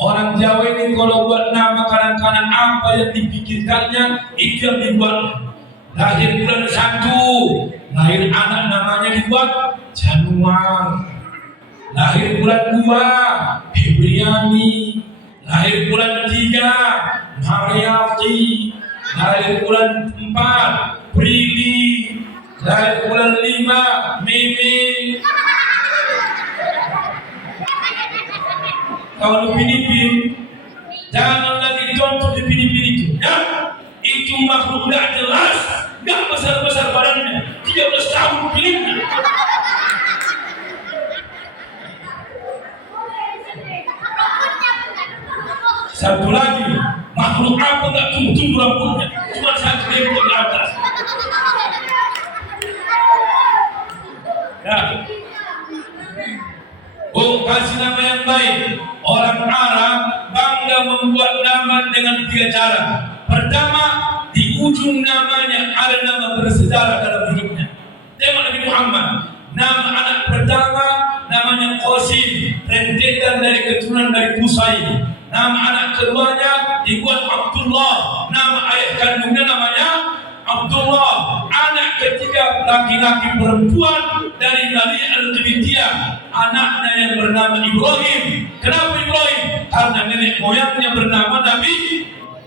Orang Jawa ini kalau buat nama kadang-kadang apa yang dipikirkannya itu yang dibuat. Lahir bulan 1, lahir anak namanya dibuat Januar. Lahir bulan 2, Febriani. Lahir bulan 3, Mariati. Lahir bulan 4, Prilly. Lahir bulan 5, Meme. Kalau di Filipin, jangan lagi contoh di Filipin itu, ya. Itu makhluk gak jelas, gak besar-besar badannya, 13 tahun pilihnya. Satu lagi, makhluk apa gak tumbuh rambutnya, cuma 1 ekor ke atas. Ya. Kasih nama yang baik. Orang Arab bangga membuat nama dengan 3 cara. Pertama, di ujung namanya ada nama bersejarah dalam hidupnya. Tengok Nabi Muhammad, nama anak pertama namanya Qasim, rentetan dari keturunan dari Qusay. Nama anak keduanya dibuat Abdullah, nama ayah kandungnya namanya Abdullah. Anak ketiga laki-laki perempuan dari Nabi Al-Qibtiyah, anaknya yang bernama Ibrahim. Kenapa Ibrahim? Karena nenek moyangnya bernama Nabi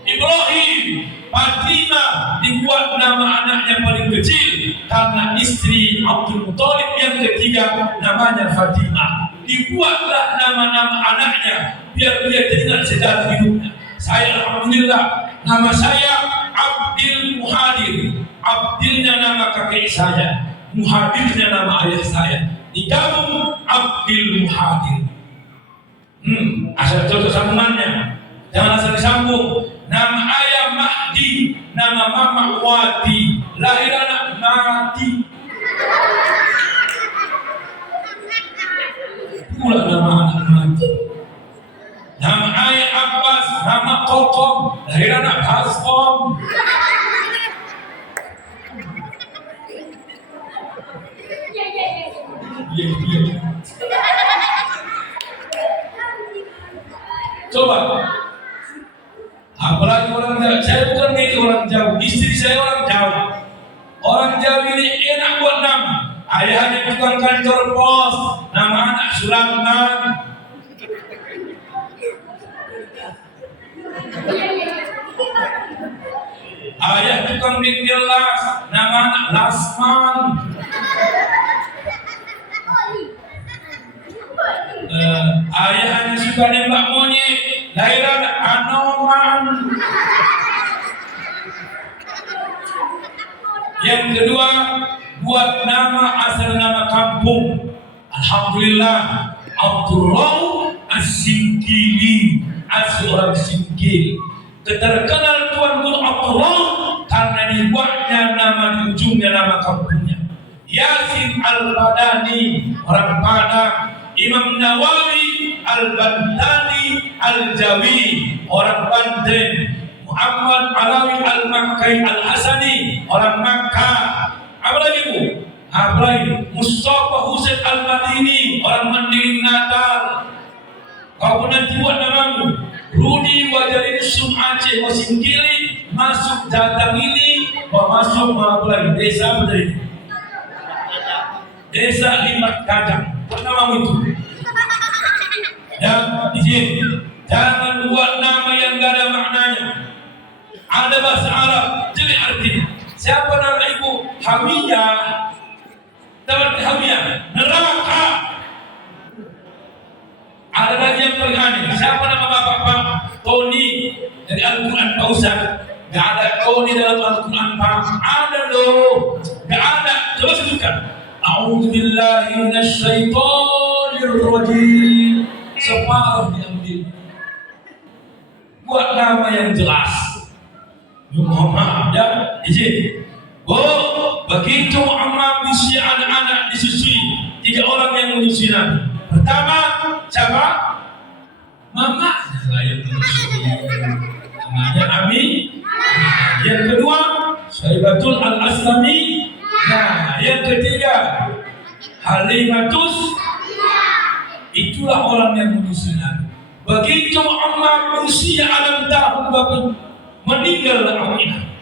Ibrahim. Fatimah dibuat nama anaknya paling kecil karena istri Abdul Muthalib yang ketiga namanya Fatimah. Dibuatlah nama-nama anaknya biar dia teringat sejarah hidupnya. Saya alhamdulillah, nama saya Abdul Muhadir. Abdilnya nama kakek saya, Muhadirnya nama ayah saya digabung Abdul Muhadir. Asal contoh sambungannya, jangan asal disambung. Nama ayah Mahdi, nama mama Wati, lahir anak mati. Pula nama anak mati. Nama ayah Abbas, nama Kokom, lahir anak Baskom. Coba, apalagi orang Jawa. Saya bukan ini orang Jawa, istri saya orang Jawa. Orang Jawa ini enak buat nama. Ayahnya tukang kantor pos, nama anak Sulaiman. Ayah tukang bikin las, nama anak Lasman. Ayahnya suka nembak monyet, lahir anak Anoman. Yang kedua, buat nama asal nama kampung. Alhamdulillah, Abdullah As-Singkili, asal orang Singkil. Terkenal Tuan Guru Abdullah karena dibuatnya nama di ujungnya nama kampungnya. Yasin Al-Badani, orang Padang. Imam Nawawi Al-Bantani Al-Jawi, orang Banten. Muhammad Alawi Al-Makkai Al-Hasani, orang Makkah. Apa lagi Bu? Apa lagi? Mustafa Husain Al-Madini, orang Mandiri Natal. Kau nanti buat namamu Rudi Wajarin Sum Aceh Wasingkili, masuk datang ini, masuk apa lagi? Desa apa tadi? Desa Limat Kajang. Namamu itu. Ya, izin. Jangan buat nama yang gak ada maknanya. Ada bahasa Arab, jadi artinya. Siapa nama ibu? Hamiyah. Dapat Hamiyah, neraka. Ada lagi yang paling aneh. Siapa nama bapak Pak? Tony. Dari Al-Quran Pak Ustaz. Gak ada Tony dalam Al-Quran Pak. Ada loh. Gak ada. Coba sebutkan. A'udzubillahi minasyaitonir rajim. Separuh diambil. Buat nama yang jelas. Muhammad, ya, izin. Begitu Muhammad usia anak-anak disusui, 3 orang yang menyusui Nabi. Pertama, siapa? Mama saya menyusui. Namanya Ami. Yang kedua, Syaibatul Al-Aslami. Nah, yang ketiga, Halimatus. Itulah orang yang menyusui Nabi. Begitu Muhammad usia 6 tahun bapak meninggal Aminah.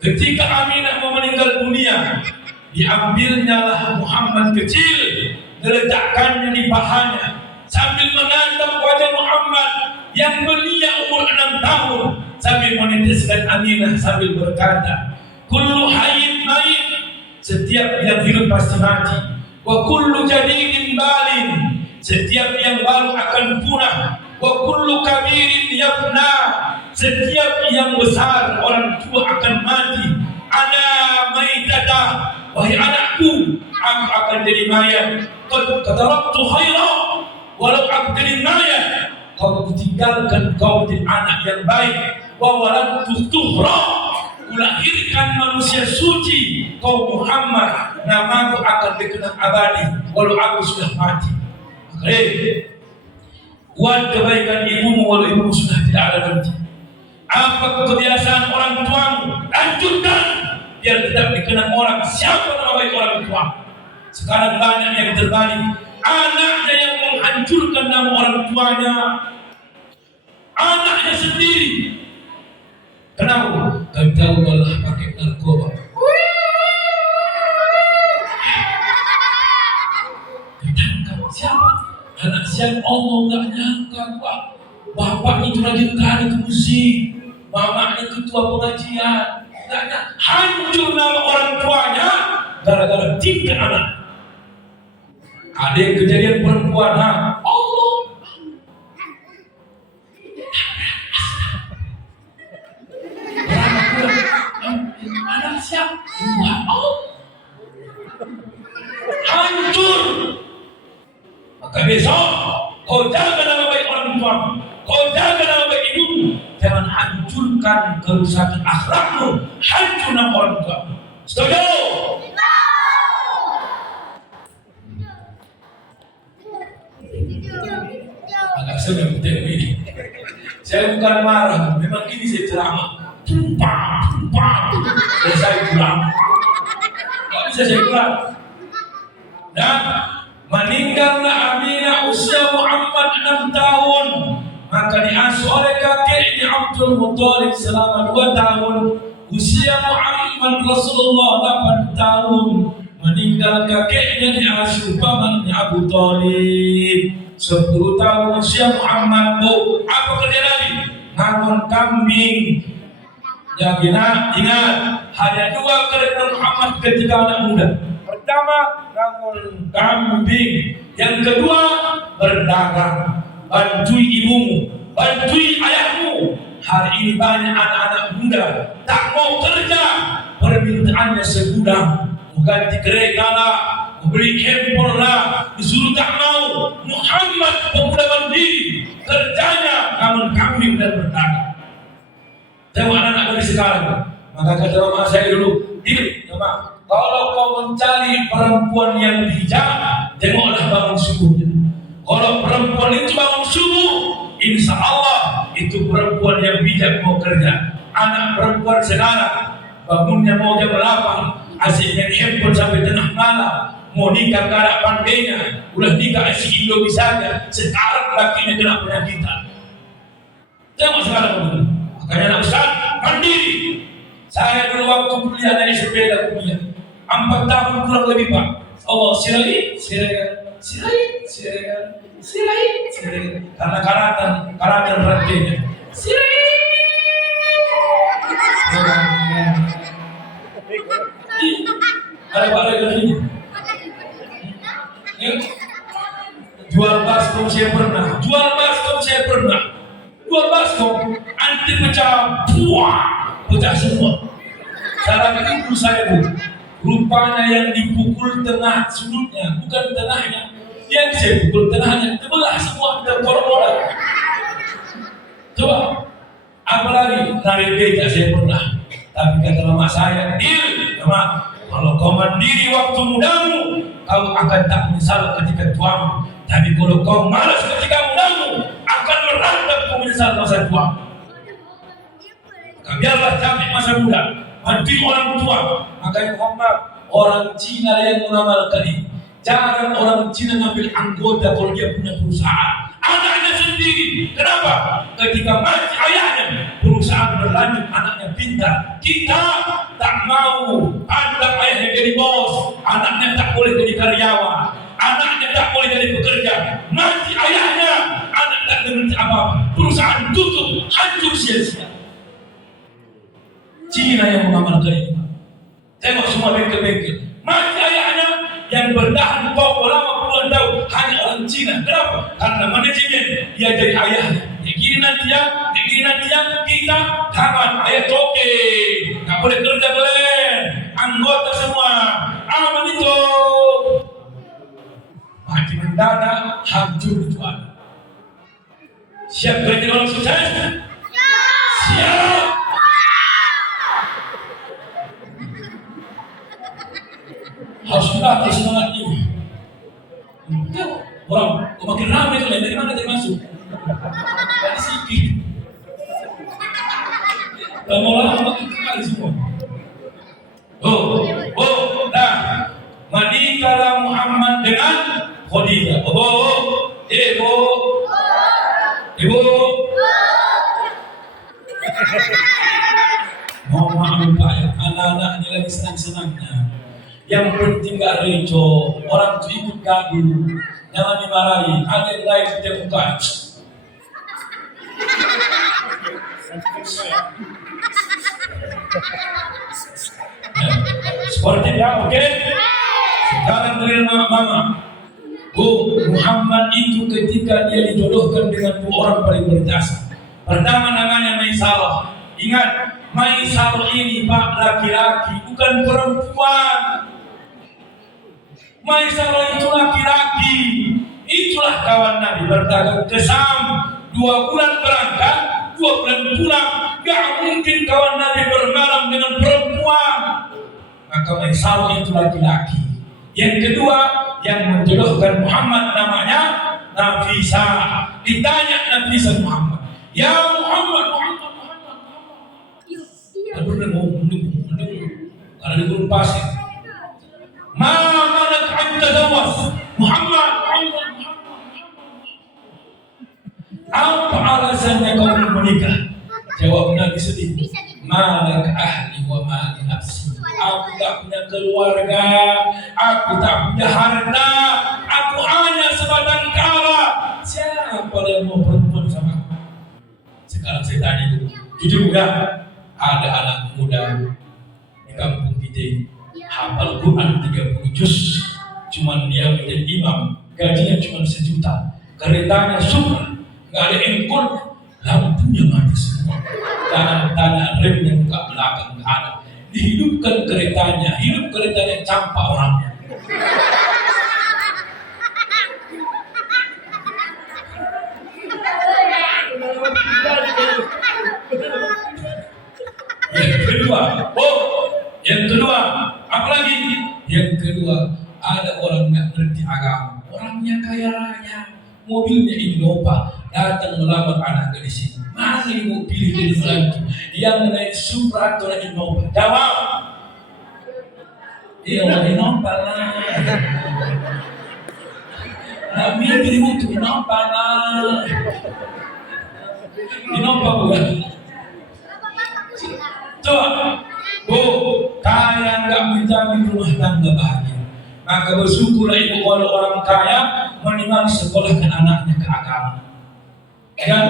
Ketika Aminah mau meninggal dunia, diambilnya lah Muhammad kecil, diletakkannya di pahanya sambil menatap wajah Muhammad yang belia umur 6 tahun sambil meneteskan Aminah sambil berkata, kullu hayyin mayit, setiap yang hidup pasti mati, wa kullu jadidin balin, setiap yang baru akan punah, wa kullu kabirin yafna, setiap yang besar orang tua akan mati. Ana maitata, wahai anakku, aku akan jadi mayat. Qataraktu khaira, walau aku jadi mayat, kau tinggalkan kau jadi anak yang baik. Wa waladtu tuhra, kulahirkan manusia suci, kau Muhammad, namaku akan dikenang abadi walau aku sudah mati. Buat kebaikan ibumu walau ibumu sudah tidak ada nanti. Apa kebiasaan orang tuamu, lanjutkan biar tetap dikenang orang. Siapa nama baik orang tua? Sekarang banyak yang terbalik, anaknya yang menghancurkan nama orang tuanya, anaknya sendiri. Kenapa? Kau malah pakai narkoba. Ketangkap siapa? Anak siapa? Allah nggak nyangka Pak. Bapaknya itu rajin kali ke musik, mamanya ketua pengajian. Nggak hancur nama orang tuanya gara-gara 3 anak. Ada yang kejadian perempuan, Allah. Anak siapa? Allah. besok kau jaga nama baik orang tua, kau jaga nama baik ibumu. Jangan hancurkan kerusakan akhlakmu, hancur nama orang tua. Setuju? Agak senang betul ini. Saya bukan marah, memang ini saya ceramah. Tumpah. Saya pulang. Gak bisa saya pulang. Dan meninggallah Aminah usia Muhammad 6 tahun. Maka diasuh oleh kakeknya Abdul Muttalib selama 2 tahun. Usia Muhammad Rasulullah 8 tahun. Meninggal kakeknya diasuh pamannya Abu Thalib 10 tahun. Usia Muhammad, apa kerja Nabi? Ngangon kambing. Yang ingat hanya 2 kerja Muhammad ketika anak muda. Pertama, ngangon kambing. Yang kedua, berdagang. Bantui ibumu, bantui ayahmu. Hari ini banyak anak-anak muda tak mau kerja, permintaannya segudang. Mau ganti kereta lah, mau beli handphone lah, disuruh tak mau. Muhammad pemuda mandiri, kerjanya namun kambing dan berdagang. Tengok anak-anak dari sekarang. Maka kata rumah saya dulu, kalau kau mencari perempuan yang bijak, tengoklah bangun subuhnya. Kalau perempuan itu bangun subuh, insya Allah itu perempuan yang bijak mau kerja. Anak perempuan sekarang bangunnya mau jam 8, asik main handphone sampai tengah malam, mau nikah gak pandainya, udah nikah asik Indomie saja. Sekarang lakinya kena penyakitan. Tengok sekarang begitu. Makanya anak Ustaz mandiri. Saya dulu waktu kuliah naik sepeda kuliah 4 tahun kurang lebih Pak. Allah sirai. Karena karatan rantainya. Sirai. Ada Pak lagi ini. Jual baskom saya pernah. Jual baskom anti pecah, pecah semua. Cara itu saya Bu. Rupanya yang dipukul tengah sudutnya, bukan tengahnya. Yang saya pukul tengahnya, terbelah semua dan korban. Coba, apalagi tarik beca saya pernah. Tapi kata mama saya, mama, kalau kau mandiri waktu mudamu, kau akan tak menyesal ketika tuamu. Tapi kalau kau malas ketika mudamu, akan merantau kau menyesal masa tua. Biarlah capek masa muda, mati orang tua. Makanya Muhammad, orang Cina yang mengamalkan ini. Jarang orang Cina ngambil anggota kalau dia punya perusahaan. Anaknya sendiri. Kenapa? Ketika mati ayahnya, perusahaan berlanjut, anaknya pintar. Kita tak mau pandang ayahnya jadi bos, anaknya tak boleh jadi karyawan, anaknya tak boleh jadi pekerja. Mati ayahnya, anak tak mengerti apa-apa. Perusahaan tutup, hancur sia-sia. Cina yang mengamalkan ini. Tengok semua bengkel-bengkel. Mati ayahnya yang bertahan pokok lama puluhan tahun hanya orang Cina. Kenapa? Karena manajemen dia jadi ayahnya. Begini nanti ya, kita tangan ayah toke. Gak boleh kerja kalian. Anggota semua. Aman itu. Mati mendadak, hancur dijual. Siap kerja orang sukses? Siap. Harus dilatih semangat ini. Tengok orang, kok makin ramai kalian, dari mana tadi masuk? Dari sikit. Lama-lama makin kali semua. Dah. Menikahlah Muhammad dengan Khadijah. Ibu. Mohon maaf Pak ya, anak-anak ini lagi senang-senangnya. Yang penting gak reco, orang itu ikut gaduh, jangan dimarahi, ada yang lain kita buka. Seperti ya, oke? Sekarang dari mama, Muhammad itu ketika dia dijodohkan dengan 2 orang paling berjasa. Pertama namanya Maisarah. Ingat, Maisarah ini Pak laki-laki, bukan perempuan. Maisarah itu laki-laki. itulah kawan Nabi berdagang ke Sam. 2 bulan berangkat, 2 bulan pulang. Gak mungkin kawan Nabi bermalam dengan perempuan. Maka Maisarah itu laki-laki. Yang kedua, yang menjodohkan Muhammad namanya Nafisah. Ditanya Nafisah Muhammad, ya Muhammad. Aduh, karena di gurun pasir. Mana anta zawas Muhammad. Apa alasannya kau menikah? Jawab Nabi sedih. Malak ahli wa mali nafsi. Aku tak punya keluarga, aku tak punya harta, aku hanya sebatang kara. Siapa yang mau perempuan sama aku? Sekarang saya tanya itu, jujur enggak? Ada anak muda di kampung kita ini, hafal Quran 30 juz, cuman dia menjadi imam, gajinya cuma 1 juta, keretanya Supra, nggak ada engkol, lampunya mati semua, jangan tanya remnya buka belakang nggak ada. Dihidupkan keretanya, hidup keretanya campak orangnya. Yang kedua, apalagi? Yang kedua, ada orang nggak ngerti agama, orangnya kaya raya, mobilnya Innova, datang melamar anak gadis ini. Mana yang mau pilih jadi menantu? Yang naik Supra atau naik Innova? Jawab. Iya, Innova lah. Nah, mikir itu Innova lah. Innova bukan? Coba, kaya nggak menjamin rumah tangga bahagia. Maka bersyukurlah ibu kalau orang kaya minimal sekolahkan anaknya ke agama. Dan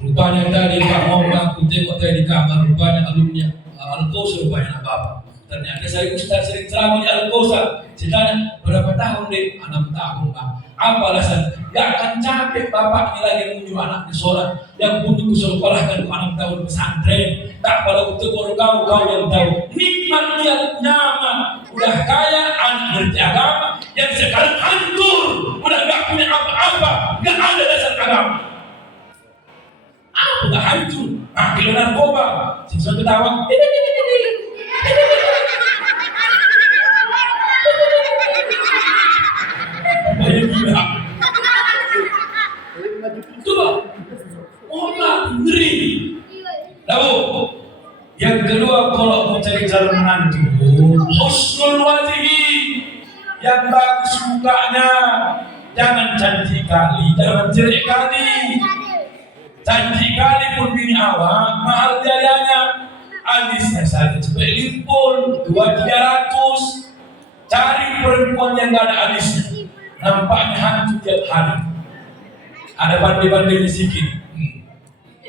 rupanya tadi Pak Mama, aku tengok tadi di kamar, rupanya alumni Al-Kausar, rupanya anak bapak. Ternyata saya ustaz sering ceramah di Al-Kausar. Saya tanya, berapa tahun deh? 6 tahun Pak. Apa alasan? Gak akan capek bapak ini lagi menyuruh anaknya sholat. Yang pun sekolahkan 6 tahun pesantren. Tak pada tegur kau yang tahu. Nikmat dia nyaman. Udah kaya, anak ngerti agama. Yang sekarang hancur. Udah gak punya apa-apa. Gak ada dasar agama. Apa gak hancur? Makin narkoba. Siswa ketawa. Banyak gila. Coba. Allah ngeri. Lalu yang kedua, kalau mau cari calon menantu, husnul wajhi, yang bagus mukanya, jangan cantik kali, jangan jelek kali. Cantik kali pun bini awak, mahal biayanya. Alisnya saja sampai limpul 200-300. Cari perempuan yang gak ada alisnya, nampaknya hantu tiap hari. Ada bandai-bandainya sedikit.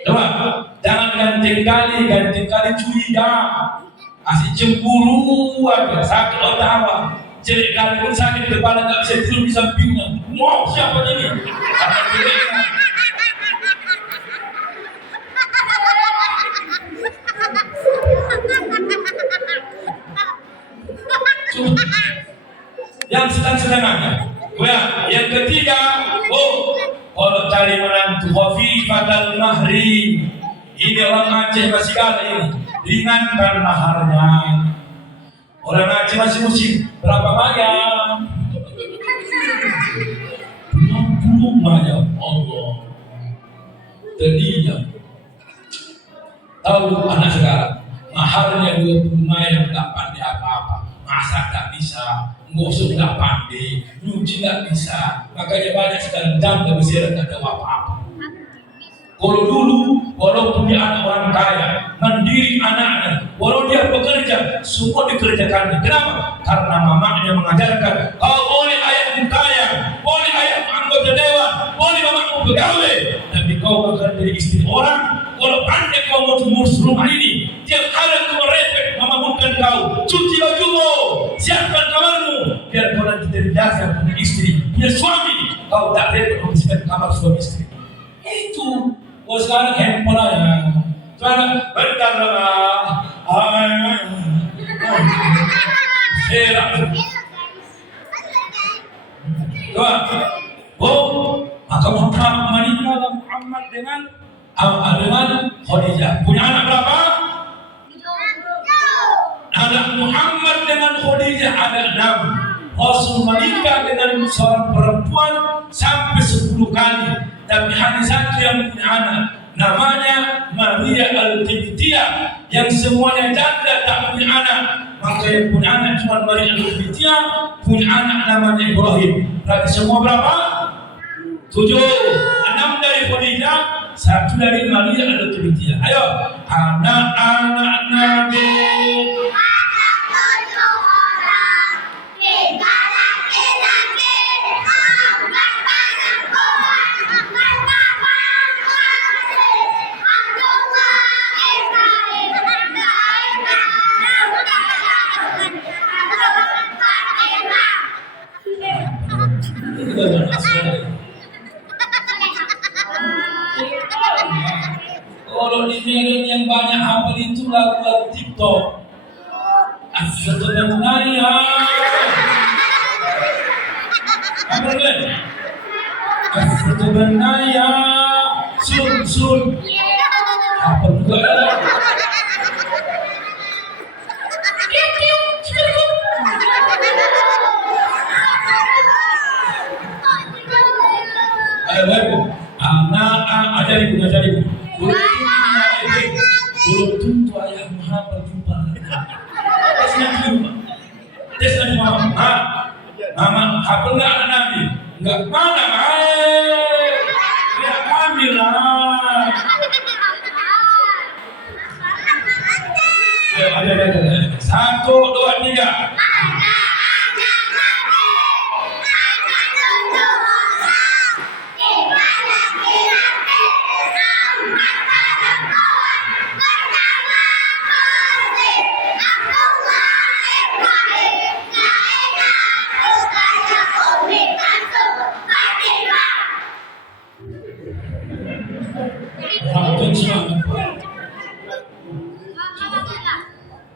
Coba, jangan ganting kali curiga. Asik cemburu aja, sakit otak awak. Jelek kali pun sakit kepala, gak bisa tidur di sampingnya. Wow, siapa ini? Karena jeleknya. Yang sedang-sedang aja. Yang ketiga, kalau cari menantu khafifatal mahri, ini orang Aceh masih kalah ini, ringankan maharnya. Orang Aceh masih musim, berapa banyak? 60 banyak. Allah. Tadinya tahu anak sekarang maharnya 20 banyak, tak pandai apa-apa, masak tak bisa, gosok tak pandai, nyuci tak bisa. Makanya banyak sekarang janda bersirat tak tahu apa-apa. Kalau dulu, walaupun dia anak orang kaya, mandiri anaknya, walau dia bekerja, semua dikerjakannya. Kenapa? Karena mamanya mengajarkan, kau boleh ayahmu kaya, boleh ayahmu anggota dewan, boleh mamamu pegawai, tapi kau bukan jadi istri orang. Kalau pandai kau mau mengurus rumah ini, tiap hari kau merepek membangunkan kau, cuci bajumu, siapkan kamarmu, biar kau nanti terbiasa punya istri, punya suami, kau tak repot membersihkan kamar suami istri. Itu. Oh sekarang handphone aja. Sekarang bentar lah. Serak. Coba. Muhammad dengan Khadijah. Punya anak berapa? Anak Muhammad dengan Khadijah ada 6. Rasul menikah dengan seorang perempuan sampai 10 kali, tapi hanya satu yang punya anak, namanya Maria Al-Qibtiyah, yang semuanya janda tak punya anak. Maka yang punya anak cuma Maria Al-Qibtiyah, punya anak namanya Ibrahim. Berarti semua berapa? 7. 6 dari Khadijah, 1 dari Maria Al-Qibtiyah. Ayo, anak-anak Nabi. Kalau di Medan yang banyak hafal itu lagu-lagu TikTok. Asyhadu Naya. Apa lagi? Asyhadu Naya. Sun. Apa juga ada? Ayo, anak ajari. Belum tentu ayah Muhammad jumpa. Tes nanti mama. Mama, apa enggak anak Nabi? Enggak mana, ya kami lah. Ada. 1, 2, 3.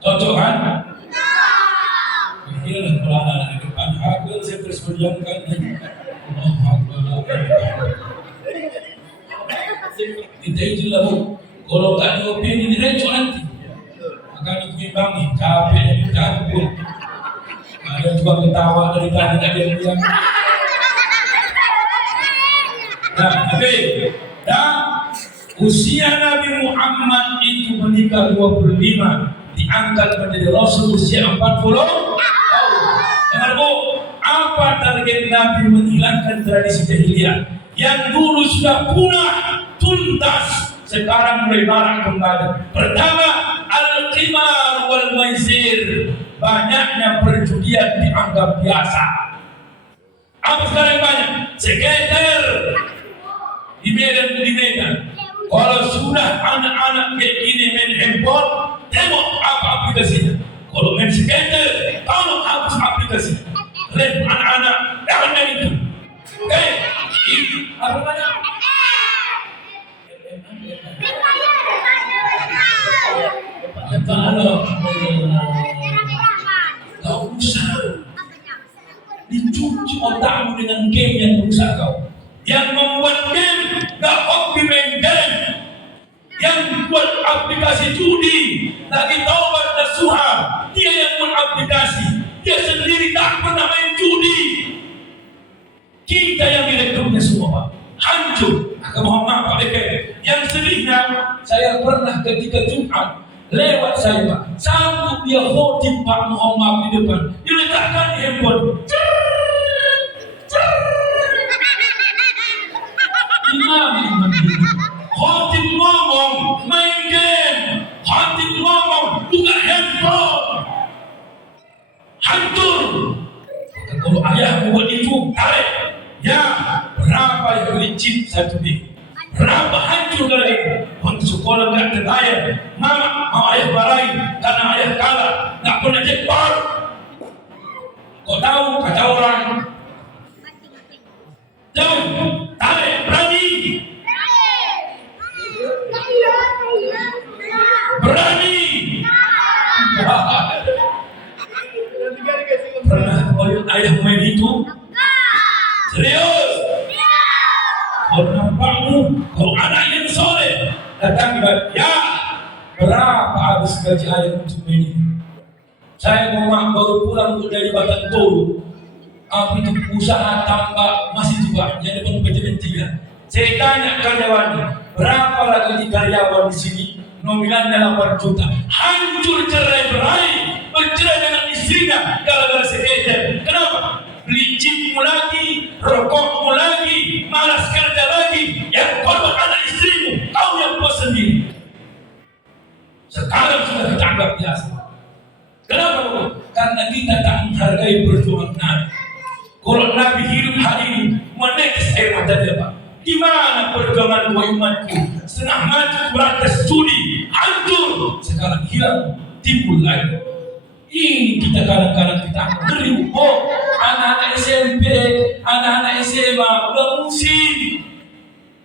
Cocok kan? Inilah pelajaran di depan. Aku saya terus berdiamkan. Kita itulah bu. Kalau tak ada opini ini recok nanti. Akan dikimbangi. Capek campur. Ada juga ketawa dari tadi tak ada yang bilang. Nah, dan usia Nabi Muhammad itu menikah 25, diangkat menjadi Rasul usia 40 tahun. Dengar bu, apa target Nabi menghilangkan tradisi jahiliyah yang dulu sudah punah tuntas, sekarang mulai marak kembali. Pertama, al-qimar wal maisir, banyaknya perjudian dianggap biasa. Apa sekarang banyak? Skater di Medan. Kalau sudah anak-anak kayak gini main handphone, tengok apa aplikasinya. Kalau main skater, tolong hapus aplikasinya. Lihat anak-anak, jangan main itu. Oke, itu apa namanya? Kau usah dicuci otakmu dengan game yang merusak kau. Yang membuat game gak hobi main game, yang buat aplikasi judi lagi taubat nasuha, dia yang buat aplikasi, dia sendiri tak pernah main judi. Kita yang direkrutnya semua Pak hancur. Aku mohon maaf Pak Beke. Yang sedihnya, saya pernah ketika Jumat lewat saya Pak, sanggup dia khotib Pak, mohon maaf di depan, diletakkan di handphone. Khotib ngomong main game, khotib ngomong buka handphone, hancur. Kalau ayah buat itu tarik, ya berapa yang beli chip 1B, berapa hancur dari untuk sekolah nggak terbayar. Mama mau ayah marahin karena ayah kalah, nggak pernah jackpot. Kau tahu kata orang, jauh tarik berani. Pernah ayah main itu? Serius? Kalau nampakmu Kalau anak yang soleh datang bilang, ya berapa habis gaji ayah untuk ini? Saya mau baru pulang dari Batang Toru. Aku itu usaha tambah masih juga yang depan PTN 3. Saya tanya karyawannya, berapa lagi karyawan di sini? Nominalnya 8 juta. Hancur cerai berai, bercerai dengan istrinya gara-gara sekedar. Kenapa? Beli chipmu lagi, rokokmu lagi, malas kerja lagi. Yang korban anak istrimu, kau yang bos sendiri. Sekarang sudah kita anggap biasa. Kenapa? Karena kita tak menghargai perjuangan Nabi. Kalau Nabi hidup hari ini menetes air mata dia, Pak. Di mana perjuangan umatku? Setengah mati berantas judi, hancur. Sekarang hilang, timbul lagi. Ini kita kadang-kadang kita ngeri. Oh, anak-anak SMP, anak-anak SMA udah musim.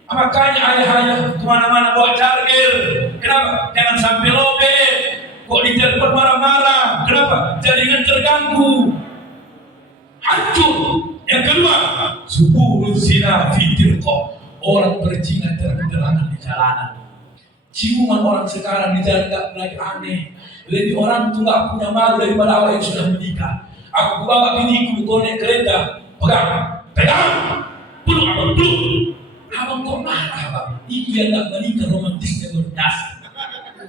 Makanya ayah-ayah kemana-mana bawa charger. Kenapa? Jangan sampai lobet. Kok ditelepon marah-marah? Kenapa? Jaringan terganggu. Hancur. Yang kedua, suburun zina fitirqah. Orang berzina terang-terangan di jalanan. Ciuman orang sekarang di jalan gak lagi aneh. Lebih orang itu gak punya malu daripada awak yang sudah menikah. Aku bawa biniku ke naik kereta. Pegang. Peluk abang, peluk. Abang kok marah, Abang? Itu yang gak menikah romantisnya berdasar.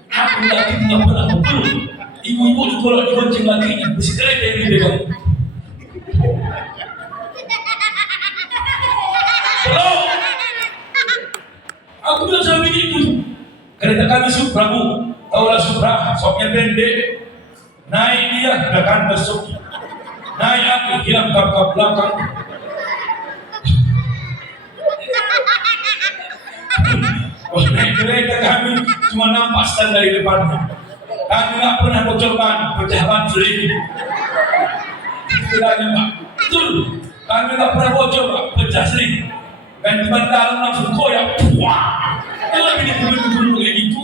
Aku lagi gak pernah peluk. Ibu-ibu ditolak digonceng lakinya. Besi kereta yang dipegang. Peluk. Aku bilang sama biniku, kereta kami Supra, Bu. Taulah Supra, sopnya pendek. Naik dia, gerakan besok. Naik aku, hilang kap-kap belakang. Oh, naik kereta kami cuma nampak stand dari depannya. Kami gak pernah bocor ban, pecah ban sering. Istilahnya, Pak. Betul. Kami gak pernah bocor, Pak, pecah sering. Ganti ban dalam langsung koyak. Wah. Kalau lagi dikubur-kubur kayak gitu.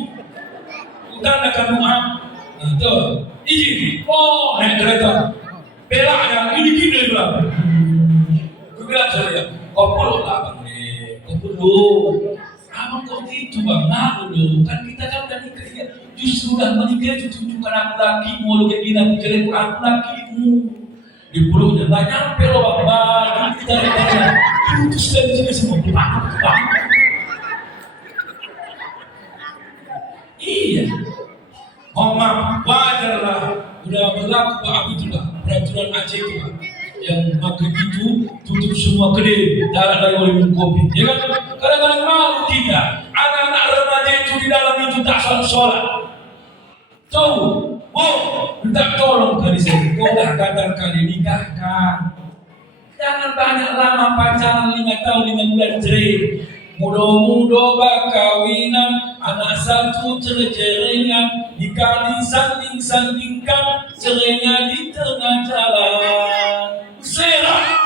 Utanda kamu tuh izin. Oh, naik kereta. Belaknya ini gini lah. Aku bilang saya, kau peluk lah Bang. Kau peluk. Abang kok gitu Bang? Ngaku loh. Kan kita kan udah nikah. Justru udah menikah itu tunjukkan aku lakimu. Lu kayak gini aku jelek aku lakimu. Di peluknya nggak nyampe loh Bang. Kita rendah. Putus dari sini semua. Bang. Iya. Maaf, wajarlah. Udah berlaku Pak Abu itu Pak. Peraturan Aceh itu Pak. Yang maghrib itu tutup semua kedai. Darah dari oleh minum kopi. Ya kan? Kadang-kadang malu kita. Anak-anak remaja itu di dalam itu tak sholat. Tahu? Oh, minta tolong kali saya. Kau dah katakan dinikahkan. Jangan banyak lama pacaran 5 tahun 5 bulan cerai. Muda-muda bakawinan, anak satu cerai-ceraian, dikali sanding-sandingkan, cerainya di tengah jalan. Serah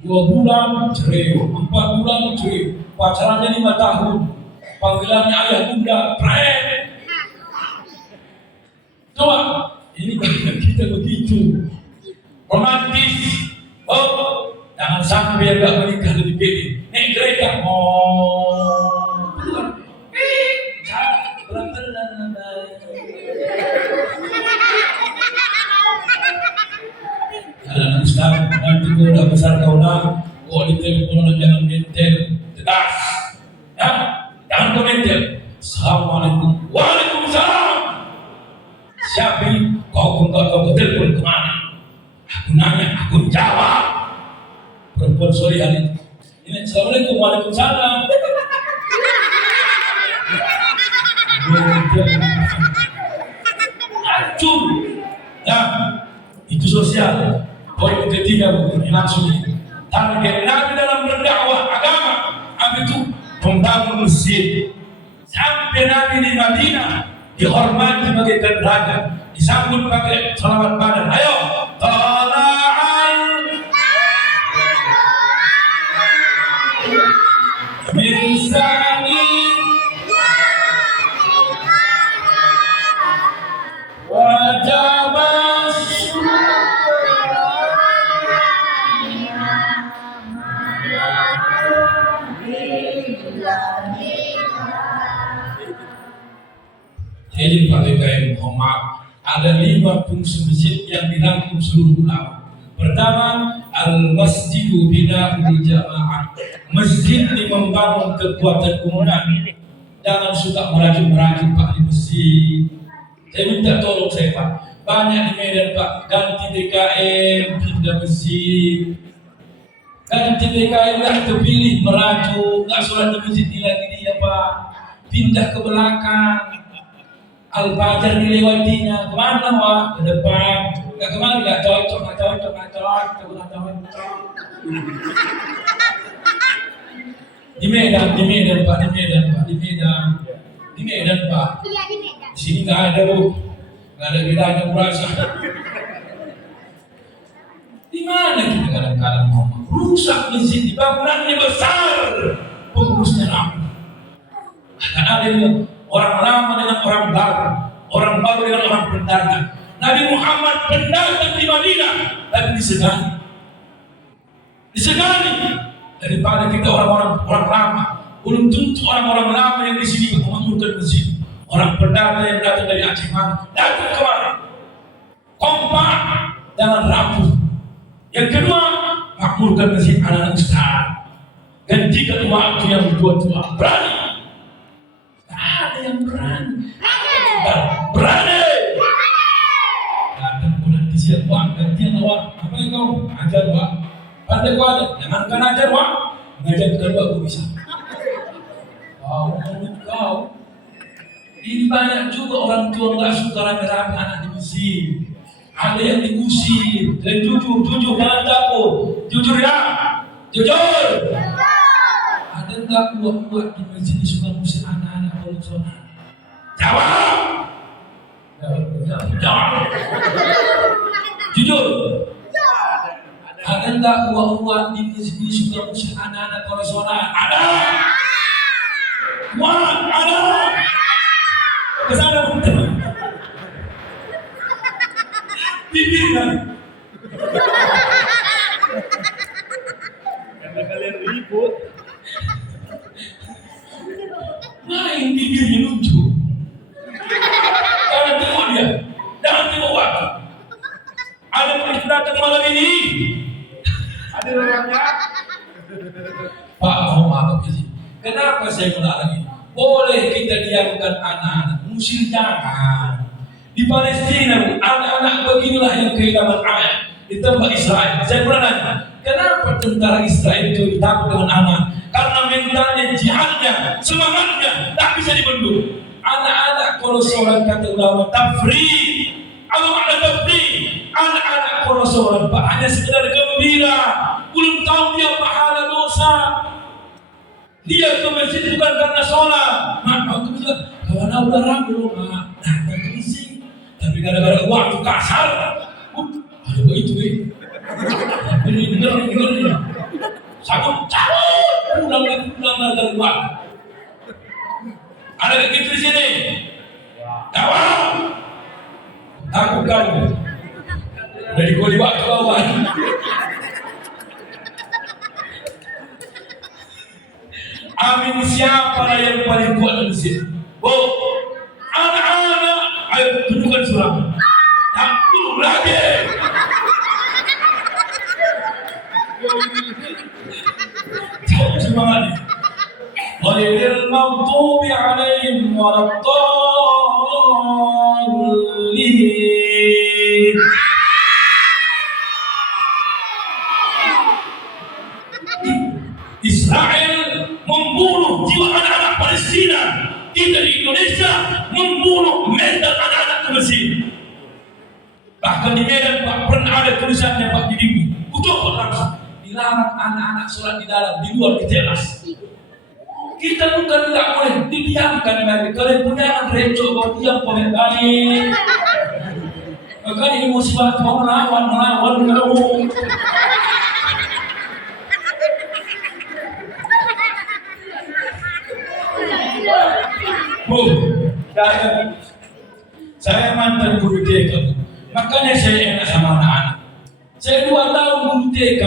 2 bulan cerai, 4 bulan cerai, pacarannya 5 tahun, panggilannya ayah bunda, pret. Coba, ini bagian kita begitu romantis. Oh, jangan sampai agak menikah lebih pede. Naik kereta, Jalan Ustaz, nanti kau udah besar kau nak, kau ditelepon jangan mentel, tegas, ya, jangan kau mentel. Assalamualaikum, waalaikumsalam. Siapa ini? Kau pun tak tahu kau telepon kemana? Aku nanya, aku jawab. Perempuan sore hari ini, Assalamualaikum, waalaikumsalam. Hancur. Ya, itu sosial. Poin ketiga ini langsung ini. Target Nabi dalam berdakwah agama, apa itu? Membangun masjid. Sampai Nabi di Madinah dihormati bagaikan raja, disambut pakai salawat badan. Ayo, Minsani wajabas Jadi Pak BKM, mohon maaf, ada 5 fungsi masjid yang dirangkum seluruh ulama. Pertama, al-masjidu bina'ul jamaah. Masjid ini membangun kekuatan komunal. Jangan suka merajuk-merajuk Pak di masjid. Saya minta tolong saya Pak. Banyak di Medan Pak, ganti DKM, pindah masjid. Ganti DKM nggak terpilih merajuk, nggak sholat di masjid ini lagi dia Pak. Pindah ke belakang. Al-Fajar dilewatinya, kemana Pak? Ke depan. Nggak kemana, nggak cocok. Di Medan Pak, di Medan Pak. Iya di Medan. Di sini nggak ada Bu, nggak ada bedanya berasa. Di mana kita kadang-kadang ngomong rusak masjid, bangunannya besar, pengurusnya ramai. Ada yang orang lama dengan orang baru dengan orang pendatang. Nabi Muhammad pendatang di Madinah, tapi disegani daripada kita orang lama. Belum tentu orang-orang lama yang di sini memakmurkan masjid. Orang pendatang yang datang dari Aceh mana, datang kemana? Kompak, jangan rapuh. Yang kedua, makmurkan masjid anak-anak ustaz. Gantikan waktu yang tua-tua, berani. Ada yang berani. Datang bulan di siang Wak, gantian Wak. Apa yang kau? Ajar Wak. Pandai kau ajar. Jangankan ajar Wak, ngajar kedua aku bisa. Kau. Ini banyak juga orang tua nggak suka rame-rame anak di masjid. Ada yang diusir. Dan jujur, jangan takut. Jujur ya, jujur. Ada nggak buat di masjid ini suka musir anak-anak kalau sholat? Jawab. Jujur. Ada nggak buat di masjid ini suka musir anak-anak kalau sholat? Ada. Wah, ada. Kesana betul. Bibirnya. Karena kalian ribut. Main bibirnya lucu. Jangan tengok dia. Jangan tengok waktu. Ada yang datang malam ini. Ada orangnya. Pak, mohon maaf ini. Kenapa saya ulang lagi? Boleh kita diamkan anak-anak, musir jangan. Di Palestina, anak-anak beginilah yang kehilangan ayah. Di tempat Israel. Saya pernah nanya, kenapa tentara Israel itu ditakut dengan anak? Karena mentalnya, jihadnya, semangatnya tak bisa dibendung. Anak-anak kalau sholat kata ulama tafri. Apa makna tafri? Anak-anak kalau sholat Pak hanya sekedar gembira, belum tahu dia pahala dosa. Dia ke masjid bukan karena sholat. Mak, aku bilang, kawan aku udah ramai loh Mak, datang ke masjid. Tapi gara-gara waktu kasar, ada begitu ini. Cabut, pulang dari waktu. Ada begitu di sini. Jawab. Aku kamu. Dari gua di waktu kawan. Amin, siapa yang paling kuat di sini? Anak-anak, ayo tunjukkan surat. Dulu lagi. Semangat. Ghairil maghdubi 'alaihim waladdallin. Israel membunuh jiwa anak-anak Palestina. Kita di Indonesia membunuh mental anak-anak ke Mesir. Bahkan di Medan Pak pernah ada tulisannya Pak di dinding. Kutuk langsung. Dilarang anak-anak sholat di dalam, di luar di teras. Kita bukan tidak boleh didiamkan lagi. Kalian punya anak recok, kau diam kau baik. Makanya emosi banget mau melawan. Bu, saya mantan guru TK, Bu. Makanya saya enak sama anak-anak. Saya 2 tahun guru TK.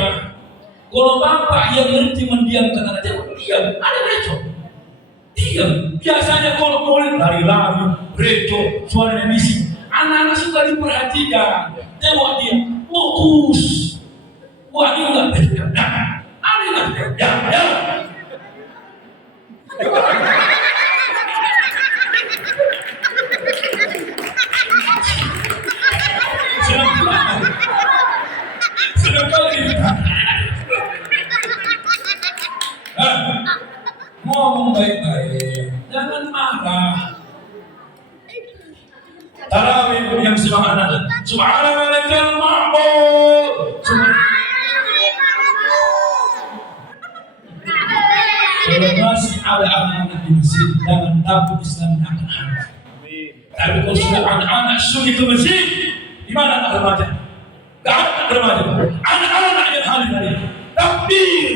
Kalau bapak yang ngerti mendiamkan anak, dia diam, ada recok. Diam. Biasanya kalau maulid lari-lari, reco, suara bising. Anak-anak suka diperhatikan. Tengok dia, fokus. Wah, dia enggak berdiam. Ada enggak berdiam. Ya. Senang kali. Ngomong baik-baik, jangan marah. Tarawih yang semangat, subhanallahal ma'bud. Kalau masih ada anak-anak di masjid, jangan takut Islam akan hancur. Tapi kalau sudah anak-anak sulit ke masjid, di mana anak remaja? Gak ada anak remaja. Anak-anak yang hadir hari ini. Takbir.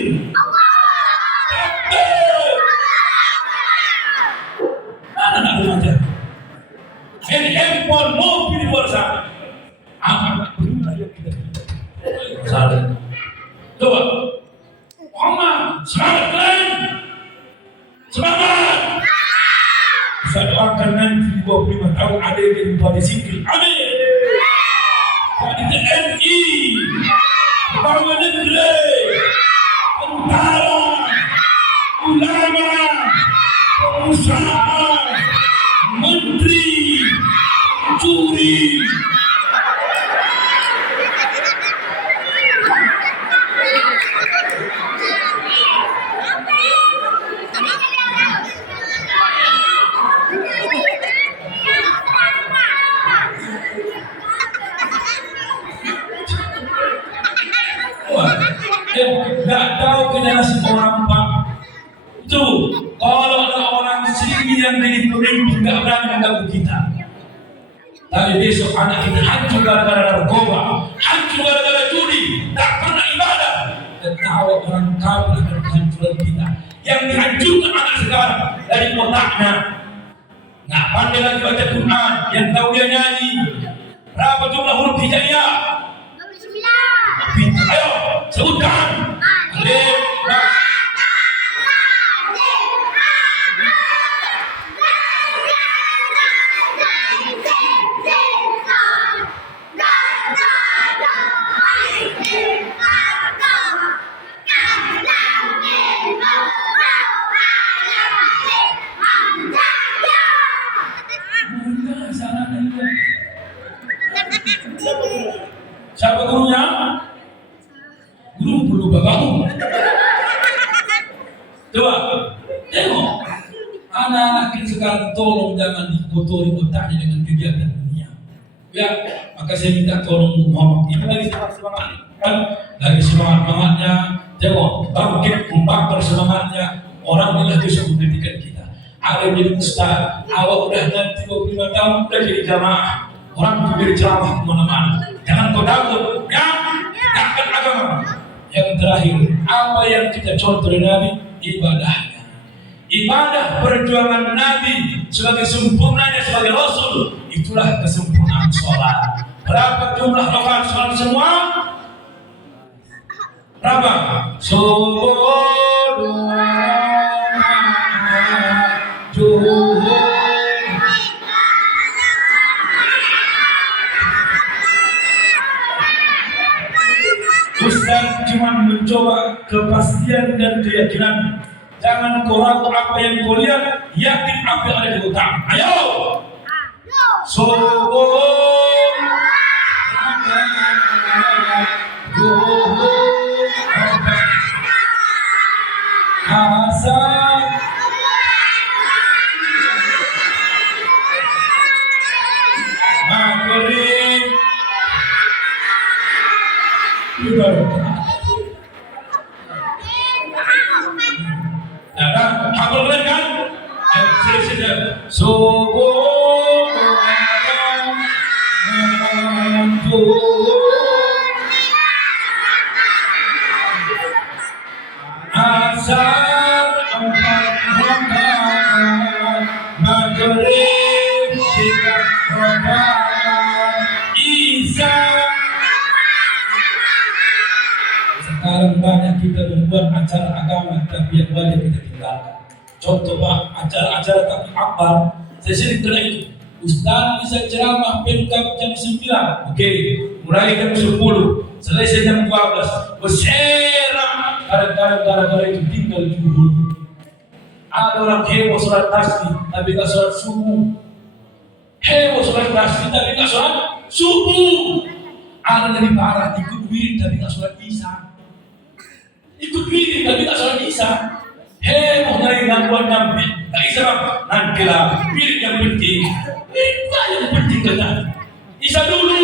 Anak remaja. Handphone mobil di luar sana. Anak berulah yang kita salah. Coba, Muhammad, semangat kalian, semangat. Saya doakan nanti 25 tahun ada yang jadi bupati sipil. Amin. Jadi TNI, Pegawai Negeri, tentara, ulama, pengusaha, menteri, curi. Tidak tahu generasi orang Pak. Itu kalau ada orang sini yang jadi pemimpin tidak berani mengganggu kita. Tapi besok anak kita hancur gara-gara narkoba, hancur gara-gara judi, tak pernah ibadah. Ketawa orang kafir akan kehancuran kita. Yang dihancurkan anak sekarang dari otaknya, nggak pandai lagi baca Quran, yang tahu dia nyanyi. Berapa jumlah huruf hijaiyah? 29. Ayo sebutkan. Alif, Ba. Siapa gurunya? Guru perlu bapakmu. Coba tengok anak-anak kita sekarang, tolong jangan dikotori otaknya dengan kegiatan dunia. Ya, maka saya minta tolong Muhammad. Ini lagi semangat kan? Lagi semangatnya. Tengok, bangkit membakar semangatnya. Orang ini bisa mendidikan kita. Ada yang jadi ustaz, awak udah nanti 25 tahun udah jadi jamaah. Orang menjadi ceramah kemana-mana. Jangan kau takut, ya, takkan agama. Yang terakhir, apa yang kita contoh dari Nabi? Ibadahnya. Ibadah perjuangan Nabi sebagai sempurnanya sebagai Rasul, itulah kesempurnaan sholat. Berapa jumlah rakaat sholat semua? Berapa? Subuh, zuhur. Ustaz cuma mencoba kepastian dan keyakinan. Jangan kau ragu apa yang kau lihat, yakin apa yang ada di otak. Ayo. Subuh, zuhur, asar, maghrib, ibadah. Nah, hafal kan? Sudah. Subuh, asar, 4 rakaat, maghrib 3 rakaat, isya. Sekarang banyak kita membuat acara agama tapi yang banyak kita tinggalkan. Contoh Pak, acara-acara takbir akbar, saya sering kena itu. Ustaz bisa ceramah pengkap jam 9, oke, mulai jam 10, selesai jam 12, berserak, kadang-kadang gara-gara itu tinggal juhur. Ada orang heboh sholat tasbih, tapi gak sholat subuh. Heboh sholat tasbih, tapi gak sholat subuh. Ada lebih parah, ikut wirid tapi gak sholat isya. Ikut wirid tapi gak sholat isya. Heboh dari gangguan nyampe, gak isya nanti lah, wirid yang penting. Itu yang penting kata. Isya dulu.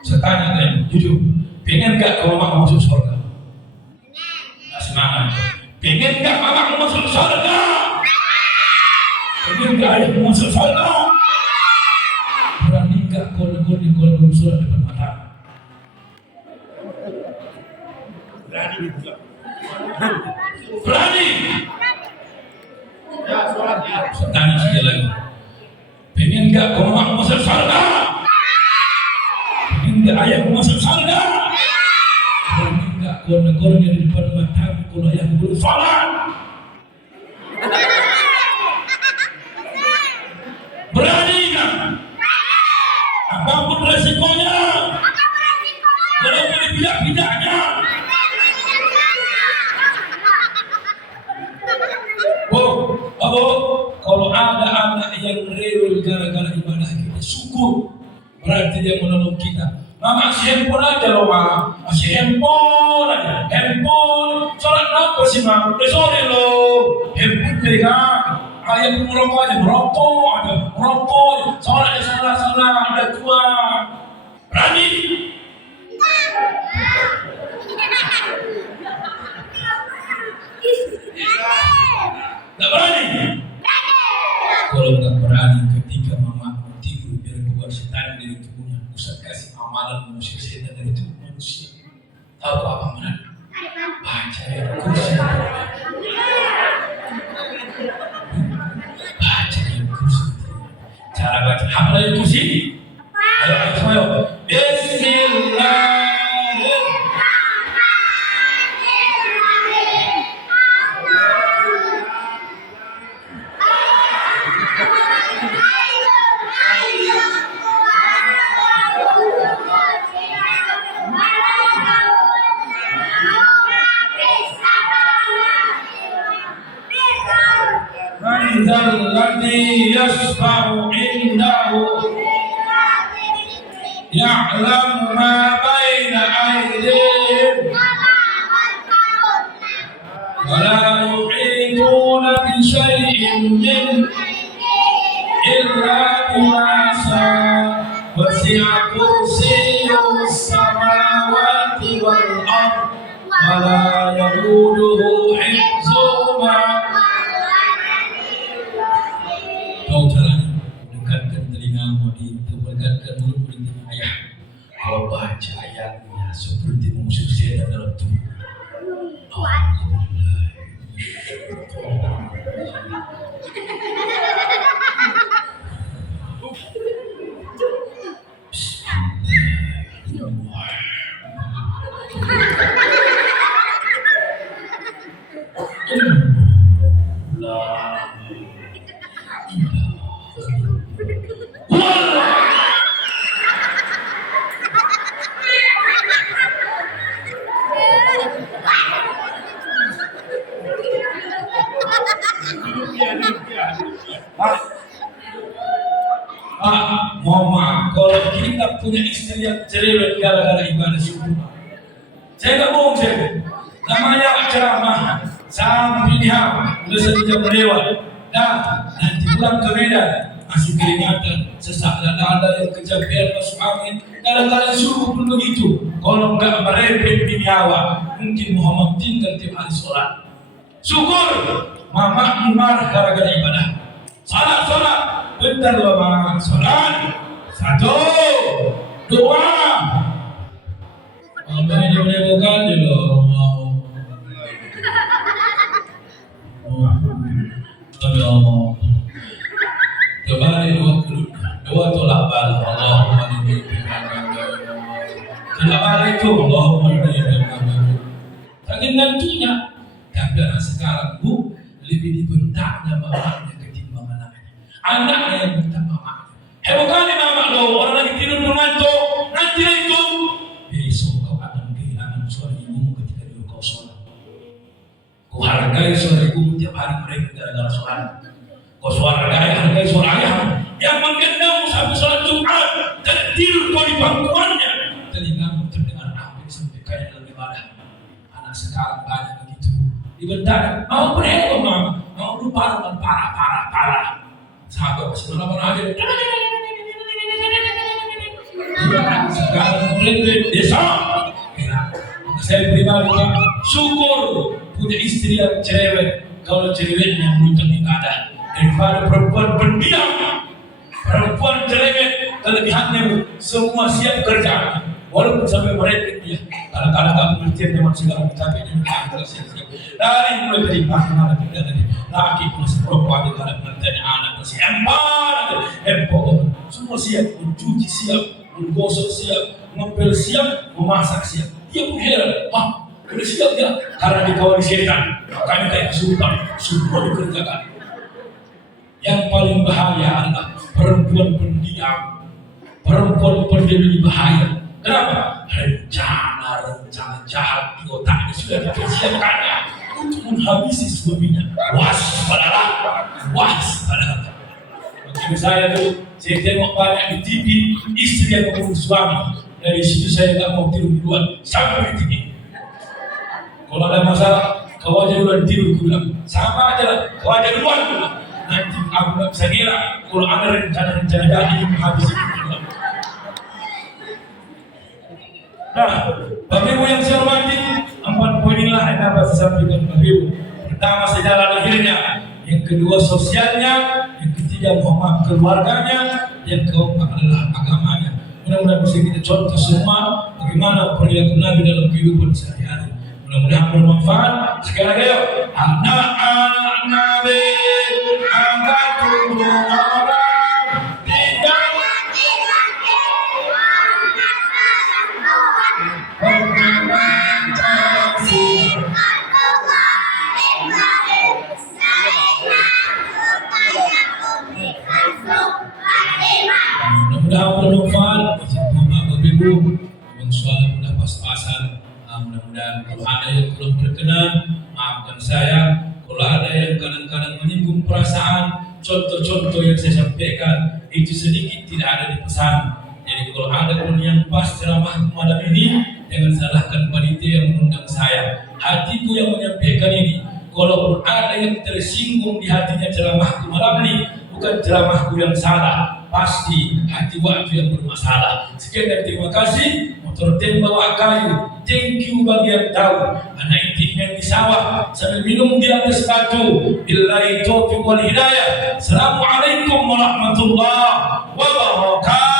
Saya tanya kalian, jujur, pengen gak kalau mak masuk surga? Nah, semangat. Pengen gak mama masuk surga? Pengen gak ayah masuk surga? Berani gak kalau belum surat depan mata? Berani juga. Berani? Ya, sholatnya. Saya tanya sekali lagi. Pengen gak kalau mak masuk surga? Pengen gak ayah masuk surga? Berani gak kalau di depan mata kalau ayah belum sholat? Berani gak? Apapun resikonya, walaupun tidak-tidaknya. Abu, kalau ada anak yang rewel gara-gara ibadah kita, syukur. Berarti dia menolong kita. Mama masih handphone aja loh, Ma. Masih handphone aja. Handphone. Sholat apa sih, Ma? Udah sore loh. Handphone pegang. Ayah pun merokok aja, merokok. Sholat. Udah tua. Berani? Gak berani? Kalau gak berani ketika mama tidur biar keluar setan dari tubuhnya, Ustaz kasih amalan mengusir setan dari tubuh manusia. Tahu apa amalan? Baca ayat kursi. Baca ayat kursi. Cara baca hafal ayat kursi. Ayo. Bismillah. الذي يشفع عنده يعلم ما بين أيديهم ولا يحيطون بشيء منه إلا بما شاء وسع كرسيه السماوات والأرض ولا يئوده حفظهما. Kau caranya dekatkan telingamu dekatkan mulut di ayat. Kau baca ayatnya seperti musuh setan dalam tubuh. Mohon maaf, kalau kita punya istri yang cerewet gara-gara ibadah subuh, saya nggak bohong, saya namanya ceramah sampai udah 1 jam lewat, dan nanti pulang ke Medan masih keringatan, sesak dada yang kecapean masuk angin, kadang-kadang subuh pun begitu. Kalau nggak merepet di nyawa, mungkin Muhammad tinggal tiap hari sholat. Syukur, mama marah gara-gara ibadah. Salat. Bentar loh Bang, sholat 1, 2. Abang ini boleh bukan je loh. Tapi Allah kembali dua tolak balik. Allahumma inni tolak balik itu Allahumma inni saking nantinya Tapi anak sekarang Bu lebih dibentaknya mamanya ketimbang anaknya. Anaknya yang bentak mamanya. Heboh kali mama lo, orang lagi tidur mengantuk, nanti itu besok kau akan kehilangan suara ibumu ketika dia kau sholat. Kau hargai suara ibumu tiap hari mereka gara-gara sholat. Kau hargai suara ayah yang menggendam sampai sholat Jumat dan tidur kau di pangkuannya. Telingamu terdengar apa yang disampaikan dalam ibadah. Anak sekarang banyak begitu. Dibentak, mau berhenti mama, mau lupa dengan parah. Sahabat sebenarnya aja. Sekarang mulai desa. Saya pribadi syukur punya istri yang cerewet. Kalau cerewet yang menuntut ibadah daripada perempuan pendiam, perempuan cerewet kelebihannya semua siap kerja. Walaupun sampai mereka dia kadang-kadang tak pengertian dengan segala capeknya dari mulai dari pasangan dari laki masih perempuan dalam pengertian anak masih empor semua siap mencuci siap menggosok siap ngepel siap memasak siap dia pun heran udah siap ya karena dikawal setan makanya kayak sultan semua dikerjakan. Yang paling bahaya adalah perempuan pendiam, perempuan pendiri bahaya. Kenapa? Rencana jahat di otaknya sudah dipersiapkannya untuk menghabisi suaminya. Waspadalah. Waktu saya tuh, saya tengok banyak di TV istri yang mengurus suami. Dari situ saya tak mau tidur duluan sampai di TV. Kalau ada masalah, kau aja duluan tidur duluan. Sama aja lah, kau aja duluan duluan. Nanti aku tak bisa kira kalau ada rencana jahat ini menghabisi duluan. Nah, Bapak Ibu yang saya hormati, 4 poin inilah yang dapat saya sampaikan Bapak Ibu. Pertama, sejarah lahirnya, yang kedua sosialnya, yang ketiga hormat keluarganya, yang keempat adalah agamanya. Mudah-mudahan bisa kita contoh semua bagaimana perilaku Nabi dalam kehidupan sehari-hari. Mudah-mudahan bermanfaat. Sekali lagi, anak-anak Nabi angkat turun orang. Mudah-mudahan bermanfaat. Bapak Ibu, yang suara mudah pas-pasan. Mudah-mudahan kalau ada yang belum berkenan, maafkan saya. Kalau ada yang kadang-kadang menyinggung perasaan, contoh-contoh yang saya sampaikan itu sedikit tidak ada di pesan. Jadi kalau ada pun yang pas ceramah malam ini, jangan salahkan panitia yang mengundang saya. Hatiku yang menyampaikan ini. Kalaupun ada yang tersinggung di hatinya ceramahku malam ini, bukan ceramahku yang salah, pasti hati waktu yang bermasalah. Sekian dan terima kasih. Motor tem bawa kayu. Thank you bagi yang tahu. Anak intiknya di sawah sambil minum di atas batu. Billahi taufiq wal hidayah. Assalamualaikum warahmatullahi wabarakatuh.